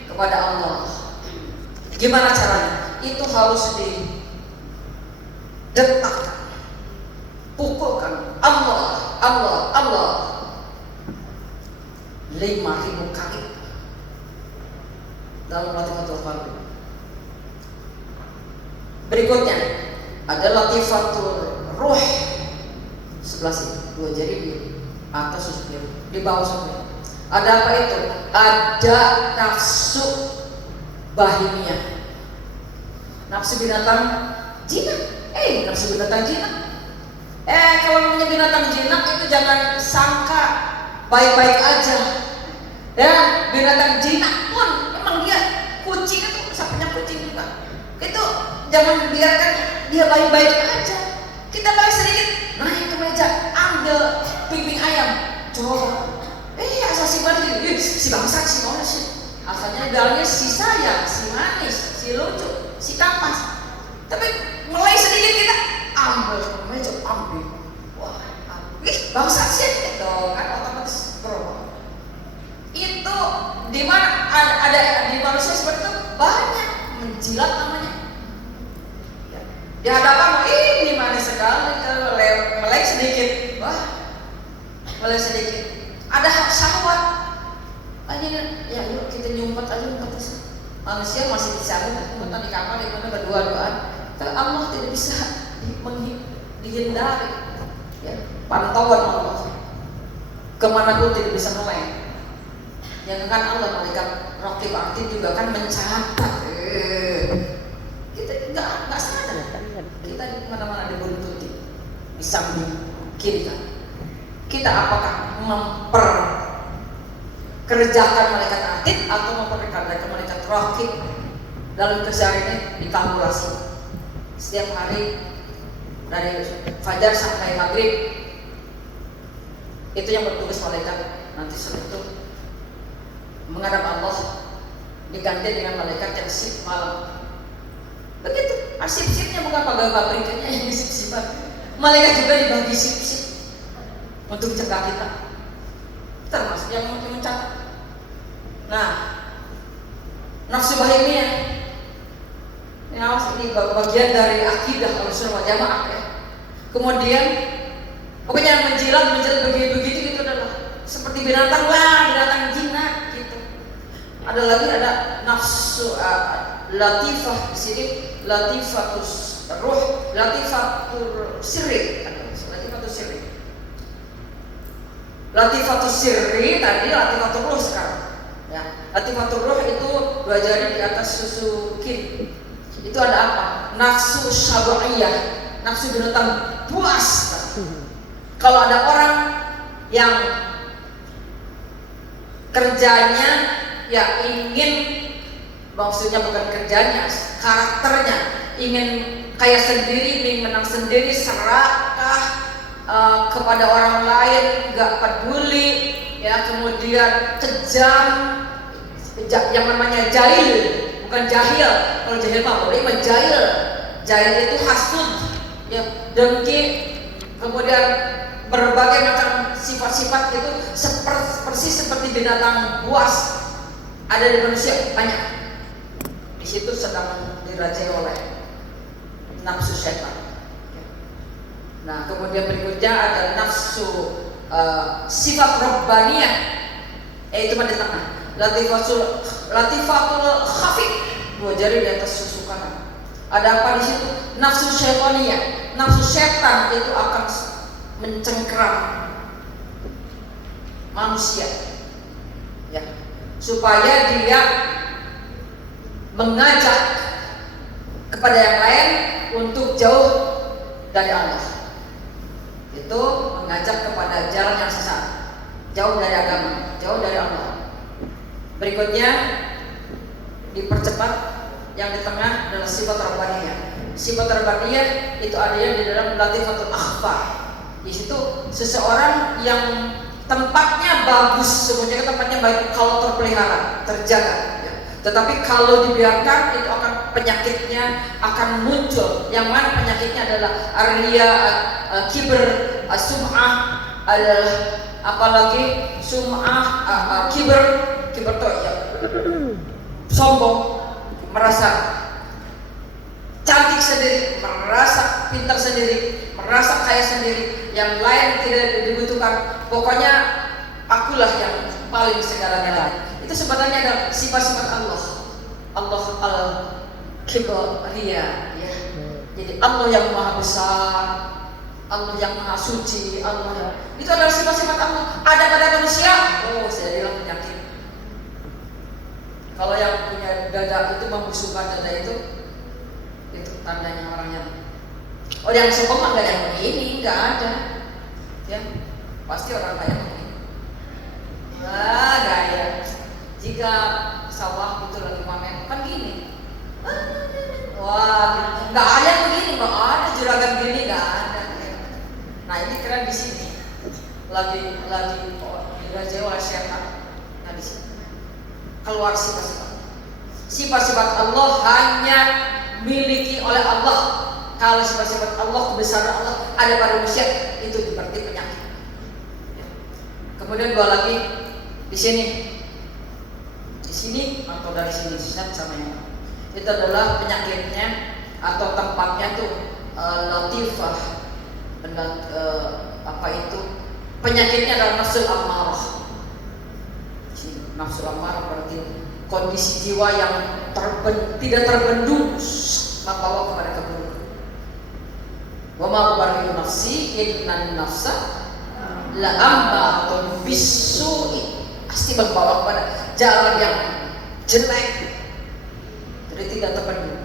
kepada Allah. Gimana caranya? Itu harus didetakkan, pukulkan Allah, Allah, Allah 5.000 kali dalam latifatul qalbi. Berikutnya ada latifatul ruh, sebelah sini, 2 jari di atas susu kiri, di bawah susu kiri. Ada apa itu? Ada nafsu bahimiyah, nafsu binatang jinak. Nafsu binatang jinak. Kalau namanya binatang jinak itu jangan sangka baik-baik aja. Ya, binatang jinak pun emang dia, kucing itu sapinya kucing juga. Itu jangan biarkan dia baik-baik aja. Kita balik sedikit, naik ke meja, ambil piping ayam, coba. Asal si balik, si bangsat, si mana sih? Asalnya dalamnya si sayang, si manis, si lucu, si tampan. Tapi mulai sedikit kita ambil ke meja, ambil. Wah, bangsat sih, itu kan otomatis berubah. Itu di mana ada di manusia seperti itu banyak menjilat namanya. Ya. Di hadapan ini manis sekali, kalau melek sedikit, wah, melek sedikit. Ada syahwat. Ya yuk kita nyumpet aja, manusia masih bisa nyumpetan di kamar, di mana berdua-duaan. Tapi Allah tidak bisa dihindari. Ya, pantauan Allah. Kemanapun tidak bisa meleng. Yang kan Allah, malaikat raqib atid juga kan mencatat. Kita nggak sadar. Kita di mana-mana dibuntuti, di samping kiri kan. Kita apakah memperkerjakan malaikat atid atau memperkerjakan malaikat raqib dalam keseharian dikalkulasi setiap hari dari fajar sampai maghrib. Itu yang bertugas malaikat. Nanti setelah itu menghadap Allah diganti dengan malaikat yang shift malam. Begitu, sip-sipnya bukan pegawai pabriknya yang sip-sipan. Malaikat juga dibagi sip-sip untuk cegah kita, termasuk yang mungkin mencatat. Nah, nafsu bahimiyah ini bagian dari akidah Ahlussunnah wal Jamaah ya. Kemudian pokoknya menjilat begitu gitu adalah seperti binatang lah, binatang jinak gitu. Ada lagi ada nafsu latifah di sini, latifatus ruh, latifatul sirri, latifatus sirri. Latifatus sirri tadi, latifatul ruh sekarang. Ya, latifatul ruh itu 2 jari di atas susu kiri. Itu ada apa? Nafsu syab'iyah, nafsu binatang buas. Kalau ada orang yang kerjanya ya ingin, maksudnya bukan kerjanya, karakternya ingin kaya sendiri, ingin menang sendiri, serakah kepada orang lain, gak peduli, ya, kemudian kejam, yang namanya jahil. Bukan jahil, kalau jahil mah boleh, jahil. Jahil itu hasud, ya, dengki, kemudian berbagai macam sifat-sifat itu persis seperti binatang buas ada di manusia banyak. Di situ sedang dirajai oleh nafsu setan. Nah, kemudian berikutnya ada nafsu sifat rabbaniyah, yaitu pada tengah. Latifatul khafif, 2 jari di atas susu kanan. Ada apa di situ? Nafsu syaitaniyah. Nafsu setan itu akan mencengkeram manusia, ya, supaya dia mengajak kepada yang lain untuk jauh dari Allah. Itu mengajak kepada jalan yang sesat, jauh dari agama, jauh dari Allah. Berikutnya dipercepat, yang di tengah adalah sifat rabbaniyah. Sifat rabbaniyah itu adanya di dalam latifatul akhfa. Di situ seseorang yang tempatnya bagus, semuanya tempatnya baik kalau terpelihara, terjaga, ya. Tetapi kalau dibiarkan itu akan penyakitnya akan muncul. Yang mana penyakitnya adalah arya, kibr, sum'ah, apalagi sum'ah, kibr tuh ya, sombong, merasa cantik sendiri, merasa pintar sendiri, merasa kaya sendiri, yang lain tidak dibutuhkan. Pokoknya akulah yang paling segala-galanya. Itu sebenarnya adalah sifat-sifat Allah. Allah al-kibriya, ya. Jadi Allah yang maha besar, Allah yang maha suci, Allah itu adalah sifat-sifat Allah. Ada pada manusia, oh jadilah penyakit. Kalau yang punya dada itu membusukkan dada itu tandanya orangnya. Oh, yang sombong mah gak ada yang begini, nggak ada, ya, pasti orang kaya begini. Wah, gaya. Jika sawah itu lagi panen, kan gini. Wah, nggak ada yang begini, nggak ada juragan gini, nggak ada. Nah, ini keren di sini. Lagi dirajai oleh setan. Nah, di sini keluar sifat-sifat Allah hanya miliki oleh Allah. Kalau sifat-sifat Allah, kebesaran Allah ada pada manusia, itu berarti penyakit. Kemudian 2 lagi di sini atau dari sini sama yang itu adalah penyakitnya atau tempatnya tuh latifah, apa itu penyakitnya adalah nafsul ammarah. Nafsu amarah berarti kondisi jiwa yang tidak terbendung, membawa kepada keburukan. Wa ma ubarri'u nafsi innan nafsa la ammaratun bis-su'i, pasti membawa kepada jalan yang jelek, jadi tidak terbendung.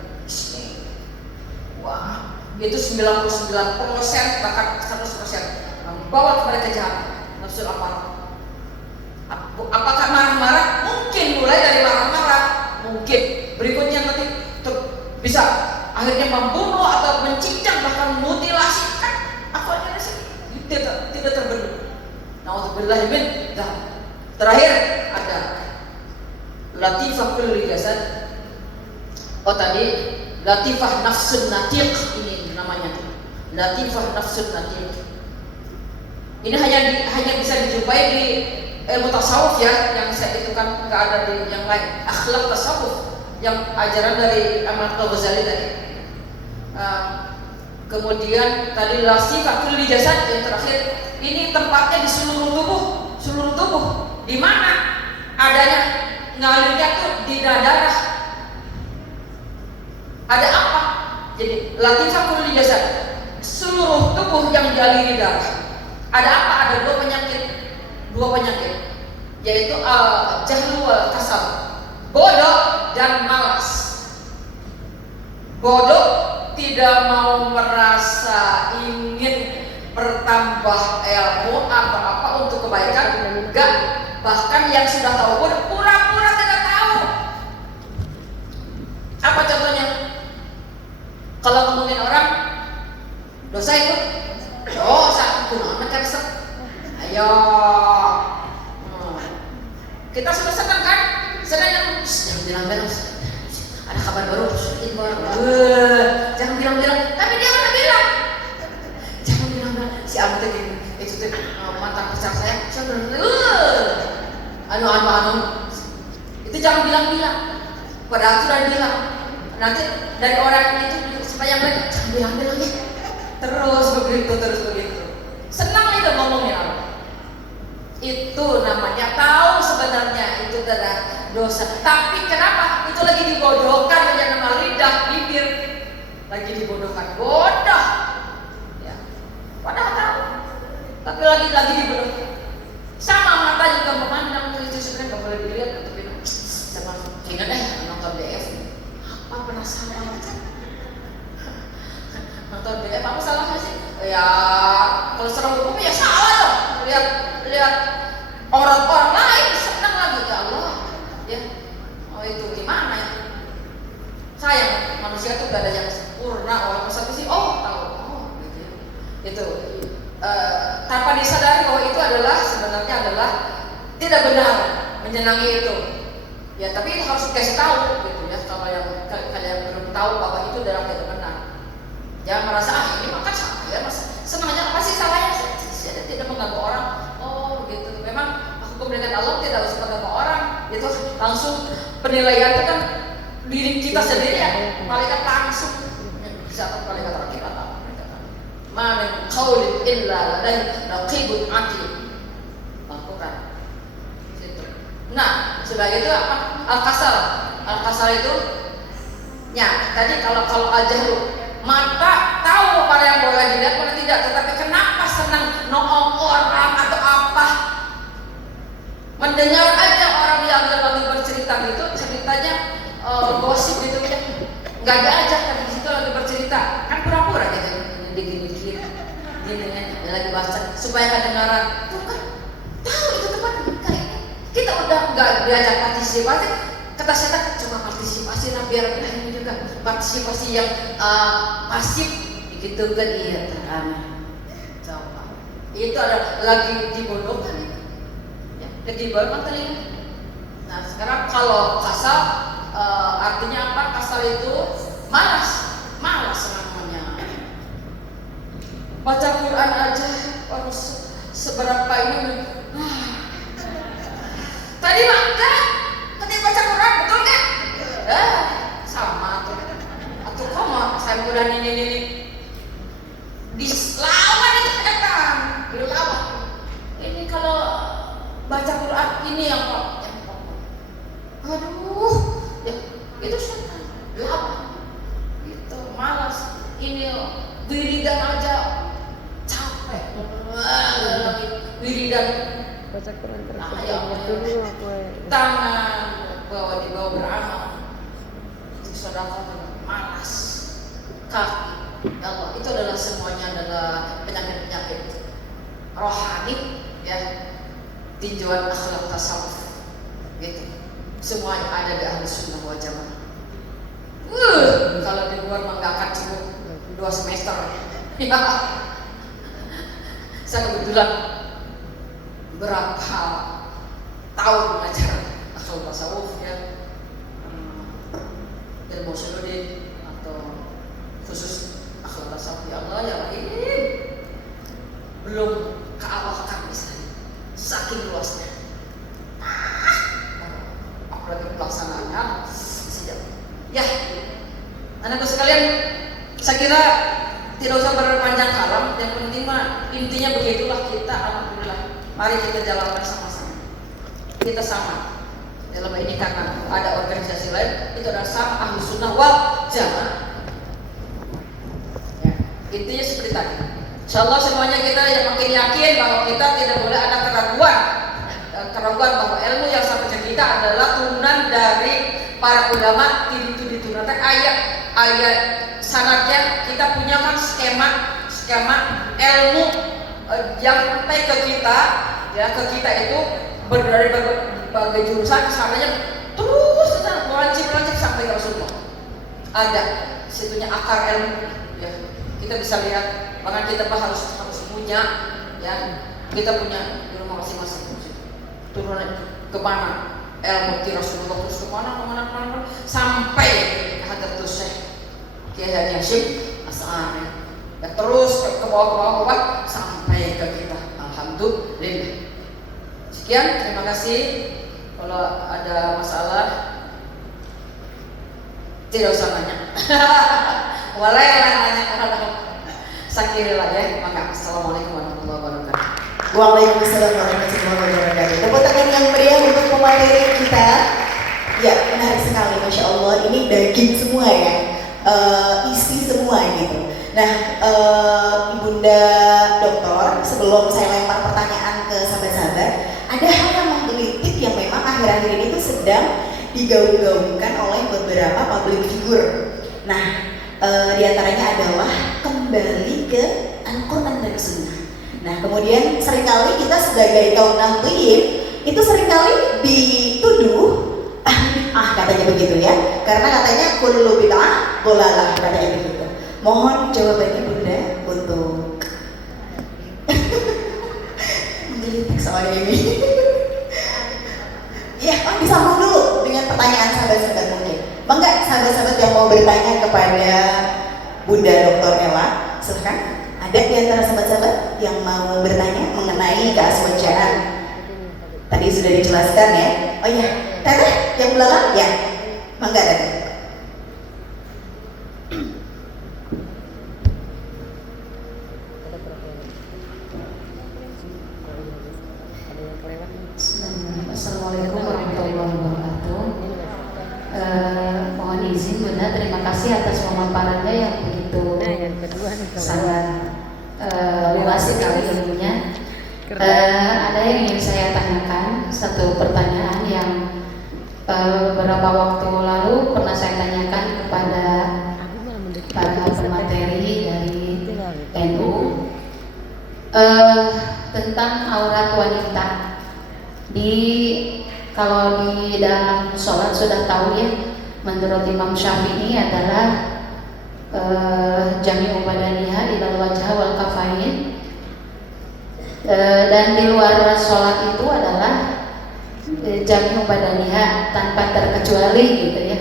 Wah, itu 99% bahkan 100% membawa kepada kejahatan nafsu amarah. Apakah marah-marah? Mungkin mulai dari marah-marah, mungkin berikutnya nanti bisa akhirnya membunuh atau mencincang bahkan mutilasi, kan akhirnya tidak terbendung. Nauzubillah min dzalik. Terakhir ada latifah kulli jasad. Oh tadi Latifah nafsun natiq ini namanya. Latifah nafsun natiq. Ini hanya bisa dijumpai di ilmu tasawuf ya, yang saya itu kan nggak ada di yang lain. Akhlak tasawuf yang ajaran dari Imam Ghazali tadi. Kemudian tadi latifah kulli jasad yang terakhir. Ini tempatnya di seluruh tubuh. Di mana adanya ngalirnya tuh di darah. Ada apa? Jadi latifah kulli jasad, seluruh tubuh yang dialiri darah. Ada apa? Ada dua penyakit, yaitu jahlu wal kasal, bodoh dan malas. Bodoh tidak mau merasa ingin bertambah ilmu apa untuk kebaikan, enggak. Bahkan yang sudah tahu pun pura-pura tidak tahu. Apa contohnya? Kalau ngomongin orang dosa itu dosa, kunaon kan resep. Ayo. Kita sudah senang kan? Senang yang jangan bilang ada kabar baru, jangan bilang, tapi dia mana bilang? Jangan bilang si Am itu tuh mantan pacar saya bilang, anu, itu jangan bilang. Padahal sudah bilang. Nanti dari orang itu supaya mereka jangan bilang ya. Terus begitu. Senang itu ngomongnya. Itu namanya tahu sebenarnya itu adalah dosa. Tapi kenapa? Itu lagi dibodohkan dengan nama lidah, bibir. Lagi dibodohkan, bodoh. Ya. Padahal tahu. Tapi lagi dibodohkan. Sama mata juga memandang itu sebenarnya nggak boleh dilihat. Tapi sama ingat nonton DF. Apa penasaran? Nonton DF apa salahnya sih? Ya kalau secara hukum ya salah dong. Lihat orang lain senang lagi, ya Allah ya. Itu gimana ya? Sayang manusia itu gak ada yang sempurna. Orang satu sih tahu gitu ya. Itu tanpa disadari bahwa itu sebenarnya adalah tidak benar menyenangi itu ya. Tapi harus dikasih tahu gitu ya. Kalau yang kalian belum tahu bahwa itu adalah tidak benar, jangan merasa ini makan salah ya, senangnya apa sih salahnya? Tidak mengganggu orang. Begitu. Memang hukum dengan Allah tidak harus mengganggu orang. Itu langsung penilaian itu kan diri kita sendiri ya. Malaikat langsung bisa malaikat rakib atau ma min qaulin illa ladaihi raqibun atid. Lakukan. Situ. Nah, sudah itu apa? Al-kasal itu ya, tadi kalau al-jahlu mata tahu pada yang boleh dilihat pada tidak, tetapi kenapa senang noong orang atau apa? Mendengar aja orang yang lagi bercerita gitu, ceritanya gosip gitu ya, nggak diajak tapi di situ lagi bercerita, kan pura-pura gitu, digini-gini, gini lagi baca supaya kedengaran, tuh kan tahu itu teman kayaknya kita udah nggak diajak partisipasi, kata saya coba partisipasi lah biar ini juga partisipasi yang pasif gitu kan, iya teraneh. Coba itu ada lagi dibodohkan ya, lagi dibodohkan telinga. Nah sekarang kalau kasal artinya apa? Kasal itu malas namanya. Baca Quran aja harus seberapa ini. Tadi maka ketika baca Quran betul kan? Sama tuh. Atau kamu saya Quran ini dilawan itu setan. Dilawan. Ini kalau baca Quran ini yang aduh, ya itu setan. Lawan. Itu malas. Ini wiridan aja capek. Wiridan baca Quran terus tangan dibawa beramal itu sedangkan malas kaki. Ya Allah, itu adalah semuanya adalah penyakit rohani ya, tinjauan akhlak tasawuf gitu. Semuanya ada di ahli sunnah wal jamaah. Kalau di luar mah nggak akan cukup 2 semester. Ya. Saya kebetulan berapa tahun belajar akhlak tasawuf ya, ilmu suludin atau khusus akhlak tasawuf ya Allah ya Rahim belum keawakan misalnya, saking luasnya. Apalagi pelaksanaannya sejak. Ya, anakku sekalian, saya kira tidak usah berpanjang kalam. Yang penting mah intinya begitulah kita. Alhamdulillah, mari kita jalankan sama-sama. Kita sama dalam ini karena ada organisasi lain itu adalah sama Ahlus Sunnah wal Jamaah. Ya, intinya seperti tadi. Insyaallah semuanya kita yang makin yakin bahwa kita tidak boleh ada keraguan bahwa ilmu yang sampai ke kita adalah turunan dari para ulama. Itu diturunkan ayat sanadnya kita punya kan skema ilmu yang sampai ke kita ya, ke kita itu dari berbagai jurusan samanya terus melancip sampai ke Rasulullah. Ada situnya akar ilmu ya, kita bisa lihat. Bahkan kita harus punya ya, kita punya di rumah masing-masing turunan kemana ilmu di Rasulullah, terus kemana sampai Hadratus Syekh Kiai Haji Hashim Asy'ari ya, terus ke bawah sampai ke kita. Alhamdulillah. Sekian, terima kasih. Kalau ada masalah tidak usah nanya. Walailah nanya sakirilah ya. Maka assalamualaikum warahmatullahi wabarakatuh. Waalaikumsalam warahmatullahi wabarakatuh. Tepuk tangan yang meriah untuk pemateri kita. Ya, menarik sekali, masya Allah. Ini daging semua ya, isi semua gitu. Nah, Ibunda Doktor, sebelum saya lempar pertanyaan ke sahabat-sahabat, ada hal yang menggelitik yang memang akhir-akhir ini tuh sedang digaung-gaungkan oleh beberapa public figure. Nah, diantaranya adalah kembali ke Al-Quran dan Sunnah. Nah, kemudian seringkali kita sebagai kaum nahdliyin itu seringkali dituduh katanya begitu ya, karena katanya kullu bid'ah dhalalah, katanya begitu. Mohon jawabannya Bunda untuk menggelitik soal ini. Ya, disambung dulu dengan pertanyaan sahabat-sahabat mungkin. Bangga sahabat-sahabat yang mau bertanya kepada Bunda Dr. Ella, silahkan. Ada di antara sahabat-sahabat yang mau bertanya mengenai keaswajaan. Tadi sudah dijelaskan ya. Oh iya, Teteh yang belakang ya. Bangga Teteh. Assalamualaikum warahmatullahi wabarakatuh. Mohon izin Bunda, terima kasih atas pemaparannya yang begitu sangat luas sekali ilmunya. Ada yang ingin saya tanyakan, satu pertanyaan yang beberapa waktu lalu pernah saya tanyakan kepada para pemateri dari NU tentang aurat wanita. Kalau di dalam sholat sudah tahu ya, menurut Imam Syafi'i adalah jami'u badaniha ilal wajha wal kafain, dan di luar sholat itu adalah jami'u badaniha tanpa terkecuali gitu ya.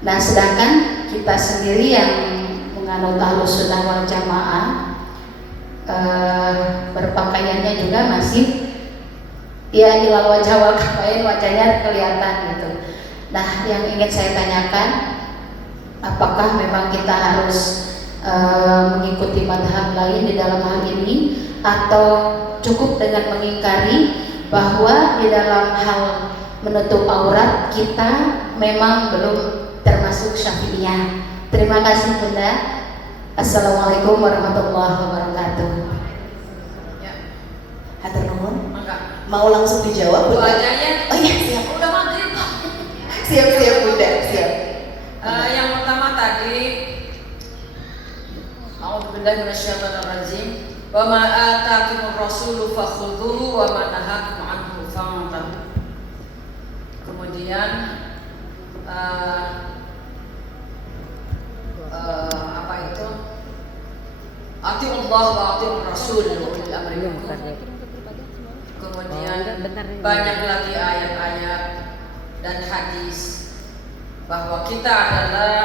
Nah, sedangkan kita sendiri yang menganut Ahlus Sunnah wal Jamaah, berpakaiannya juga masih ya ilal wajah wal kafain, wajahnya kelihatan gitu. Nah, yang ingin saya tanyakan, apakah memang kita harus mengikuti madhab lain di dalam hal ini, atau cukup dengan mengingkari bahwa di dalam hal menutup aurat kita memang belum termasuk Syafi'iyah. Terima kasih Bunda. Assalamualaikum warahmatullahi wabarakatuh. Hatur nuhun. Maka Mau langsung dijawab Bunda? doanya Oh iya, siap. udah maghrib kok. Siap Bunda, siap. Yang pertama tadi, a'udzubillahi minasyaitonir rajim. Wa ma atakumur rasulu fakhudhuhu wa ma nahakum anhu fantahu. Kemudian apa itu? Atiullah wa atiur rasul wa ulil amri minkum. Kemudian banyak lagi ayat-ayat dan hadis bahwa kita adalah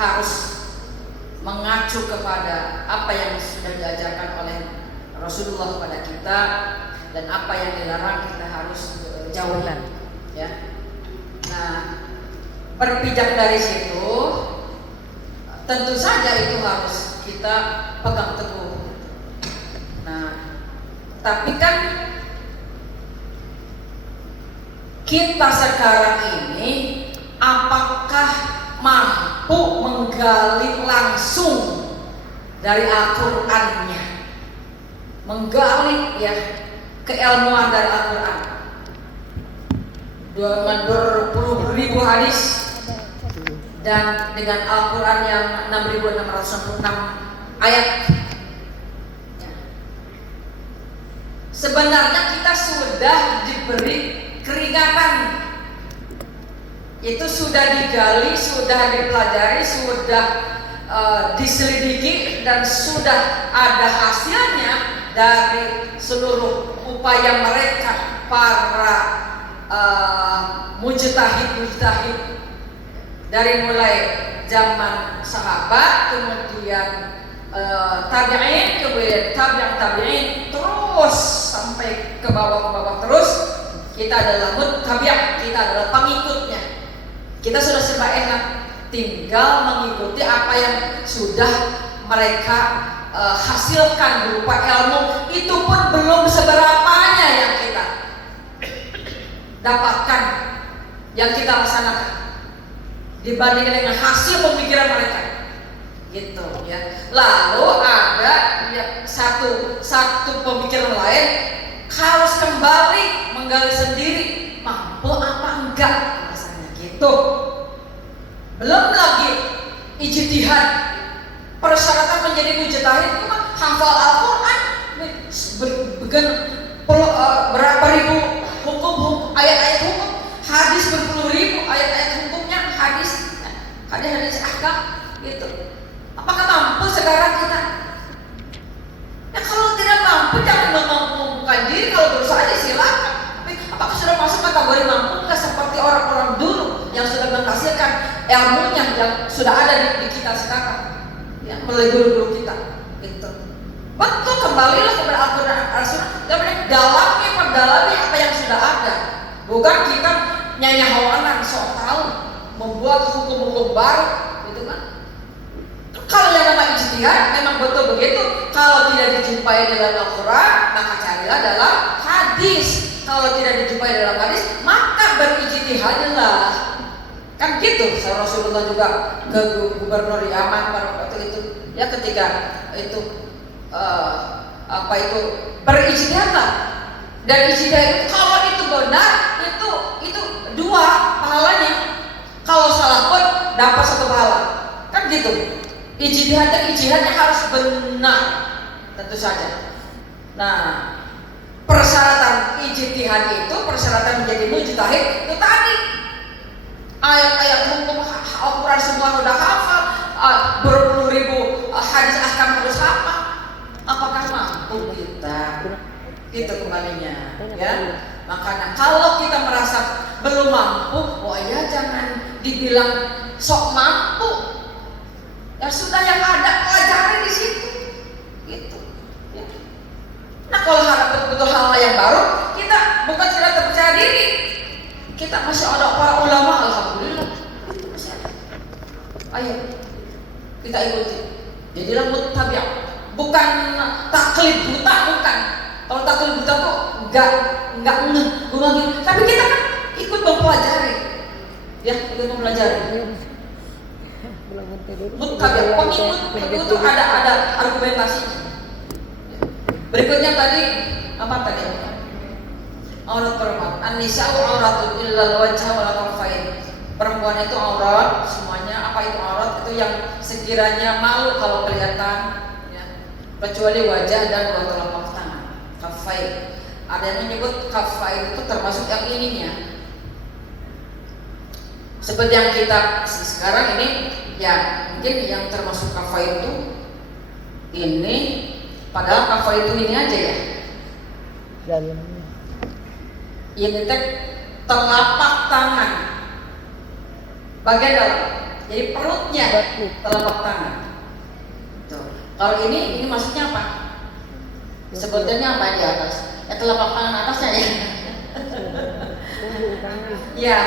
harus mengacu kepada apa yang sudah diajarkan oleh Rasulullah kepada kita, dan apa yang dilarang kita harus jauhi, ya. Nah, berpijak dari situ, tentu saja itu harus kita pegang teguh. Nah, tapi kan kita sekarang ini apakah mampu menggali langsung dari Al-Qur'annya, menggali ya keilmuan dari Al-Quran dengan berpuluh-ribu hadis dan dengan Al-Quran yang 6.666 ayat. Sebenarnya kita sudah diberi keringanan, itu sudah digali, sudah dipelajari, sudah diselidiki, dan sudah ada hasilnya dari seluruh upaya mereka para mujtahid dari mulai zaman sahabat, kemudian tabi'in, kemudian tabi'in terus sampai ke bawah terus. Kita adalah muttabi', kita adalah pengikutnya. Kita sudah serba enak, tinggal mengikuti apa yang sudah mereka hasilkan berupa ilmu. Itu pun belum seberapanya yang kita dapatkan, yang kita laksanakan dibandingkan dengan hasil pemikiran mereka, gitu ya. Lalu ada ya, satu pemikiran lain harus kembali menggali sendiri, mampu apa enggak rasanya, gitu. Belum lagi ijtihad, persyaratan menjadi mujtahid itu kan hafal Al-Quran berapa ribu hukum, ayat-ayat hukum, hadis berpuluh ribu ayat-ayat hukumnya, hadis ahkam, gitu. Apakah mampu sekarang kita? Ya kalau tidak mampu jangan memampukan diri, kalau berusaha aja silakan. Tapi apakah sudah masuk kategori mampu nggak seperti orang-orang dulu yang sudah menghasilkan ilmunya yang sudah ada di kita sekarang, ya, melalui guru-guru kita, gitu. Betul, kembalilah kepada Al-Quran, dalami apa yang sudah ada, bukan kita nyanyi-hawanan sok tahu membuat hukum-hukum baru, gitu kan. Kalau yang namanya ijtihad memang betul begitu. Kalau tidak dijumpai dalam Al-Quran, maka carilah dalam hadis. Kalau tidak dijumpai dalam hadis, maka berijtihadlah. Kan gitu. Rasulullah juga ke gubernur Yaman pada waktu itu, ya, ketika itu berijtihadlah. Dan ijtihad itu kalau itu benar, itu dua pahalanya. Kalau salah pun dapat satu pahala. Kan gitu. Ijtihadnya harus benar, tentu saja. Nah, persyaratan ijtihad itu, persyaratan menjadi mujtahid itu tadi, ayat-ayat hukum Al-Quran semua udah hafal, berpuluh ribu hadis ahkam harus hafal. Apakah mampu kita? Itu kembalinya, ya. Makanya kalau kita merasa belum mampu, oh ya jangan dibilang sok mampu. Ya sudah, yang ada pelajari di situ, gitu. Ya. Nah kalau harap betul-betul hal yang baru, kita bukan tidak terpercaya diri. Kita masih ada para ulama, alhamdulillah. Masih ada. Ayo kita ikuti. Jadilah muttabi', bukan taklid buta, bukan. Kalau taklid buta tuh enggak ngeh, tapi kita kan ikut mempelajari, ya, ikut mempelajari. Muttabi', pengikut itu ada argumentasi. Berikutnya tadi apa tadi? Aurat perempuan. An-nisa'u auratun illal wajha wal kaffain. Perempuan itu aurat semuanya. Apa itu aurat? Itu yang sekiranya malu kalau kelihatan, ya, kecuali wajah dan dua telapak tangan. Kaffain. Ada yang menyebut kaffain itu termasuk yang ininya. Seperti yang kita sekarang ini, ya, mungkin yang termasuk kaffain itu ini, padahal kaffain itu ini aja ya. Ini telapak tangan bagian dalam. Jadi perutnya telapak tangan. Tuh. Kalau ini maksudnya apa? Sebutannya apa di atas? Ya telapak tangan atasnya ya. Ya.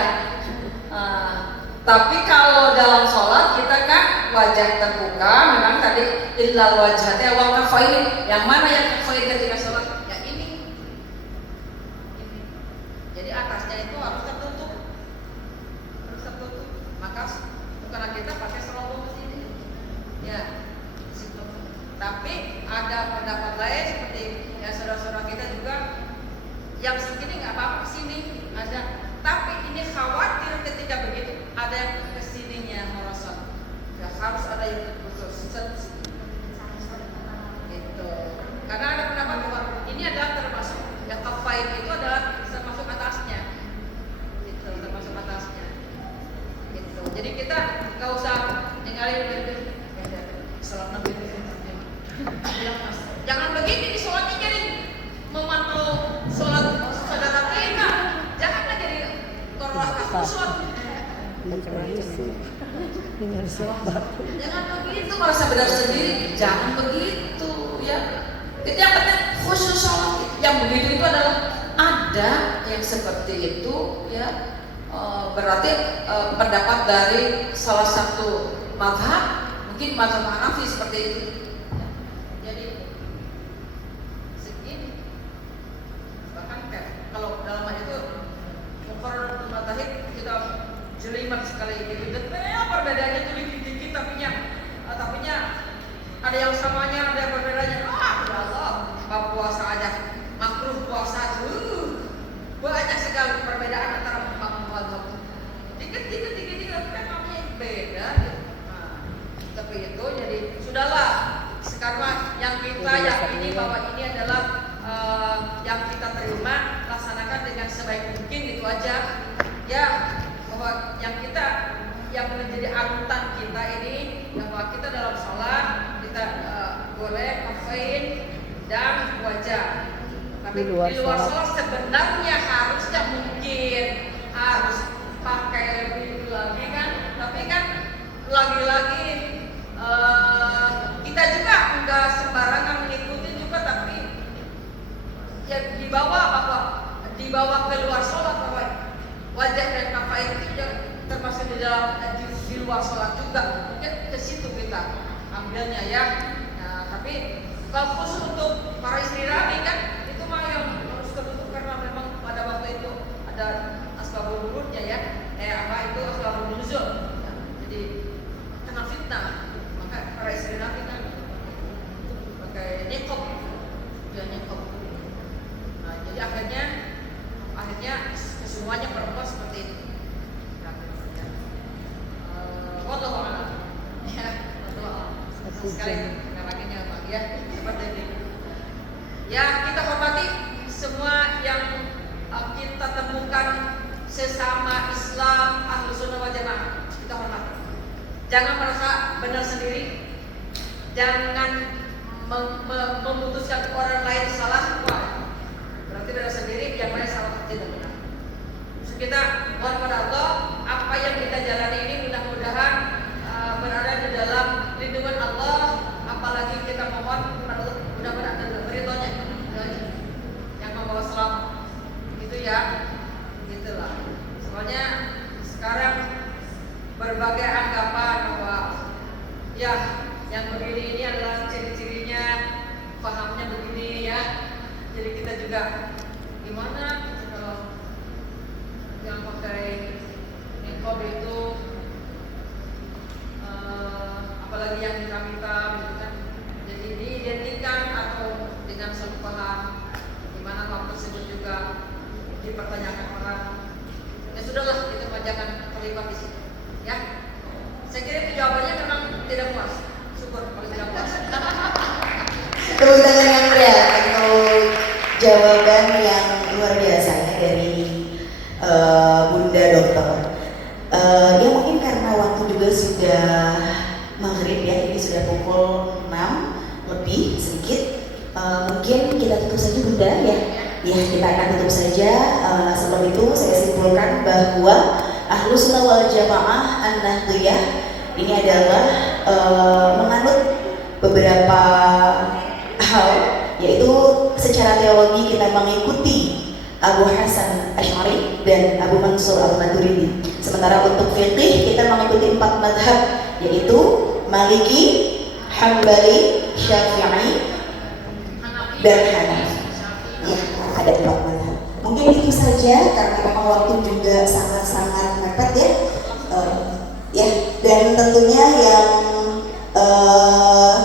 Tapi kalau dalam sholat kita kan wajah terbuka, memang tadi illal wajhati wa kafain. Yang mana yang kafain ketika sholat? Ya ini. Jadi atasnya itu harus tertutup. Maka bukanlah kita pakai serobong ke sini. Ya. Situ. Tapi ada pendapat lain seperti ya saudara-saudara kita juga yang segini nggak apa-apa kesini ada. Tapi ini khawatir ketika begitu ada yang kesininya merosot. Ya harus ada yang terkhusus. Gitu. Karena ada pendapat bahwa ini adalah termasuk ya kafain itu adalah termasuk atasnya. Gitu, termasuk atasnya. Gitu. Jadi kita nggak usah ninggalin gitu. Sholat Nabi itu. Jangan begini di sholatnya jadi memantau sholat saudara kita. Janganlah jadi sholat. Jangan begitu merasa benar sendiri. Jangan begitu ya. Itu yang penting khusus sholat. Yang begitu itu adalah ada yang seperti itu ya. Berarti pendapat dari salah satu mazhab, mungkin mazhab Hanafi seperti itu. Jadi segini. Bahkan kayak kalau dalam hal itu muqarrar matahib kita jelimet sekali ini. Detail perbedaannya itu dikit-dikit tapinya ada yang samanya, ada yang perbedaannya. Ya Allah, bab puasa aja makruh puasa tuh. Banyak sekali perbedaan antara mazhab. Dikit-dikit kan namanya beda. Nah, tapi itu jadi sudahlah. Sekarang yang kita yakini bahwa ini adalah yang kita terima, laksanakan dengan sebaik mungkin, itu aja. Ya, bahwa yang menjadi anutan kita ini, bahwa kita dalam sholat kita boleh kafain dan wajah. Tapi di luar sholat sebenarnya harusnya mungkin harus pakai lebih lagi kan. Tapi kan lagi-lagi kita juga enggak sembarangan mengikuti juga, tapi ya dibawa ke luar sholat bahwa wajah dan kafain itu termasuk di dalam di luar sholat juga. Mungkin ke situ kita ambilnya ya. Nah, tapi kalau khusus untuk para istri rabi kan itu mah yang harus tertutup karena memang pada waktu itu ada asbabul wurudnya ya. Asbabul nuzul. Nah, jadi kena fitnah. Maka para istri rabi kan pakai niqab. Ya niqab. Nah, jadi akhirnya semuanya perempuan seperti itu. Wallahu a'lam. Ya, wallahu a'lam. Sekali namanya Pak ya, seperti ini. Ya, kita hormati semua yang kita temukan sesama Islam Ahlus Sunnah wal Jamaah. Kita hormati. Jangan merasa benar sendiri. Jangan memutuskan orang lain salah. Wah, berarti benar sendiri, yang lain salah tidak benar. Terus kita mohon kepada Allah, apa yang kita jalani ini mudah-mudahan berada di dalam lindungan Allah. Apalagi kita mohon kepada Allah mudah-mudahan ada ridhonya yang membawa selamat. Gitu ya, gitulah. Soalnya sekarang berbagai anggapan bahwa ya yang begini ini adalah ciri-cirinya, pahamnya begini ya. Jadi kita juga gimana kalau yang pakai niqab itu apalagi yang hitam-hitam gitu kan, jadi diidentikan atau dengan satu paham, dimana hal tersebut juga dipertanyakan orang. Ya sudahlah, itu jangan terlibat di situ ya. Saya kira itu jawabannya memang tidak puas. Syukur kalau tidak puas. Tepuk tangan yang meriah untuk jawaban yang luar biasa ya dari Bunda Dokter. Ya mungkin karena waktu juga sudah maghrib ya, ini sudah pukul 6 lebih sedikit. Mungkin kita tutup saja Bunda ya. Ya kita akan tutup saja. Sebelum itu saya simpulkan bahwa Ahlus Sunnah wal Jamaah An-Nahdliyah ini adalah menganut beberapa hal, yaitu secara teologi kita mengikuti Abu Hasan Asy'ari dan Abu Mansur Al-Maturidi. Sementara untuk fikih kita mengikuti 4 madhab, yaitu Maliki, Hambali, Syafi'i, dan Hanafi. Ya, ada 4 madhab. Mungkin itu saja karena memang waktu juga sangat-sangat mepet ya. Ya, dan tentunya yang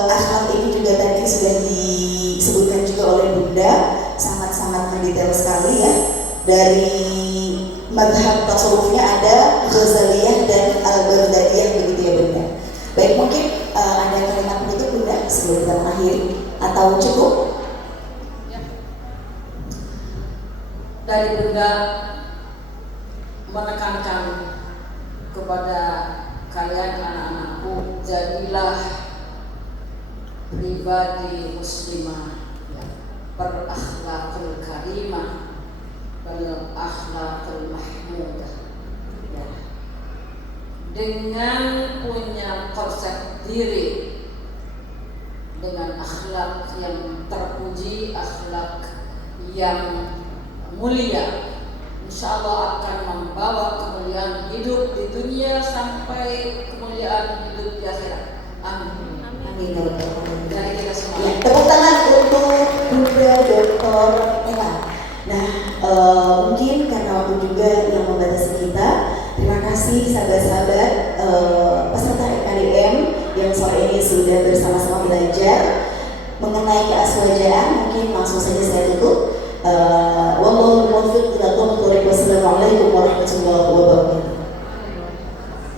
akhlak ini juga tadi sudah disebutkan juga oleh Bunda, sangat-sangat mendetail sekali ya. Dari madhab tasawufnya ada Ghazaliyah dan Al-Baghdadiyah, begitu ya Bunda. Baik, mungkin ada kalimat penutup Bunda sebelum kita mengakhiri atau cukup? Dari Bunda menekankan kepada kalian anak-anakku, jadilah pribadi muslimah berakhlakul karimah wal akhlakul mahmudah, ya. Dengan punya konsep diri, dengan akhlak yang terpuji, akhlak yang mulia, insya Allah akan membawa kemuliaan hidup di dunia sampai kemuliaan hidup di akhirat. Amin. Amin. Dari kita semua. Ya, tepuk tangan untuk Bunda Dr. Ella. Nah, mungkin karena waktu juga yang membatasi kita, terima kasih sahabat-sahabat peserta EKDM yang sore ini sudah bersama-sama belajar mengenai keaswajaan. Mungkin langsung saja saya tutup. Wallahu muwaffiq ila aqwamit thoriq. Wassalamualaikum warahmatullahi wabarakatuh.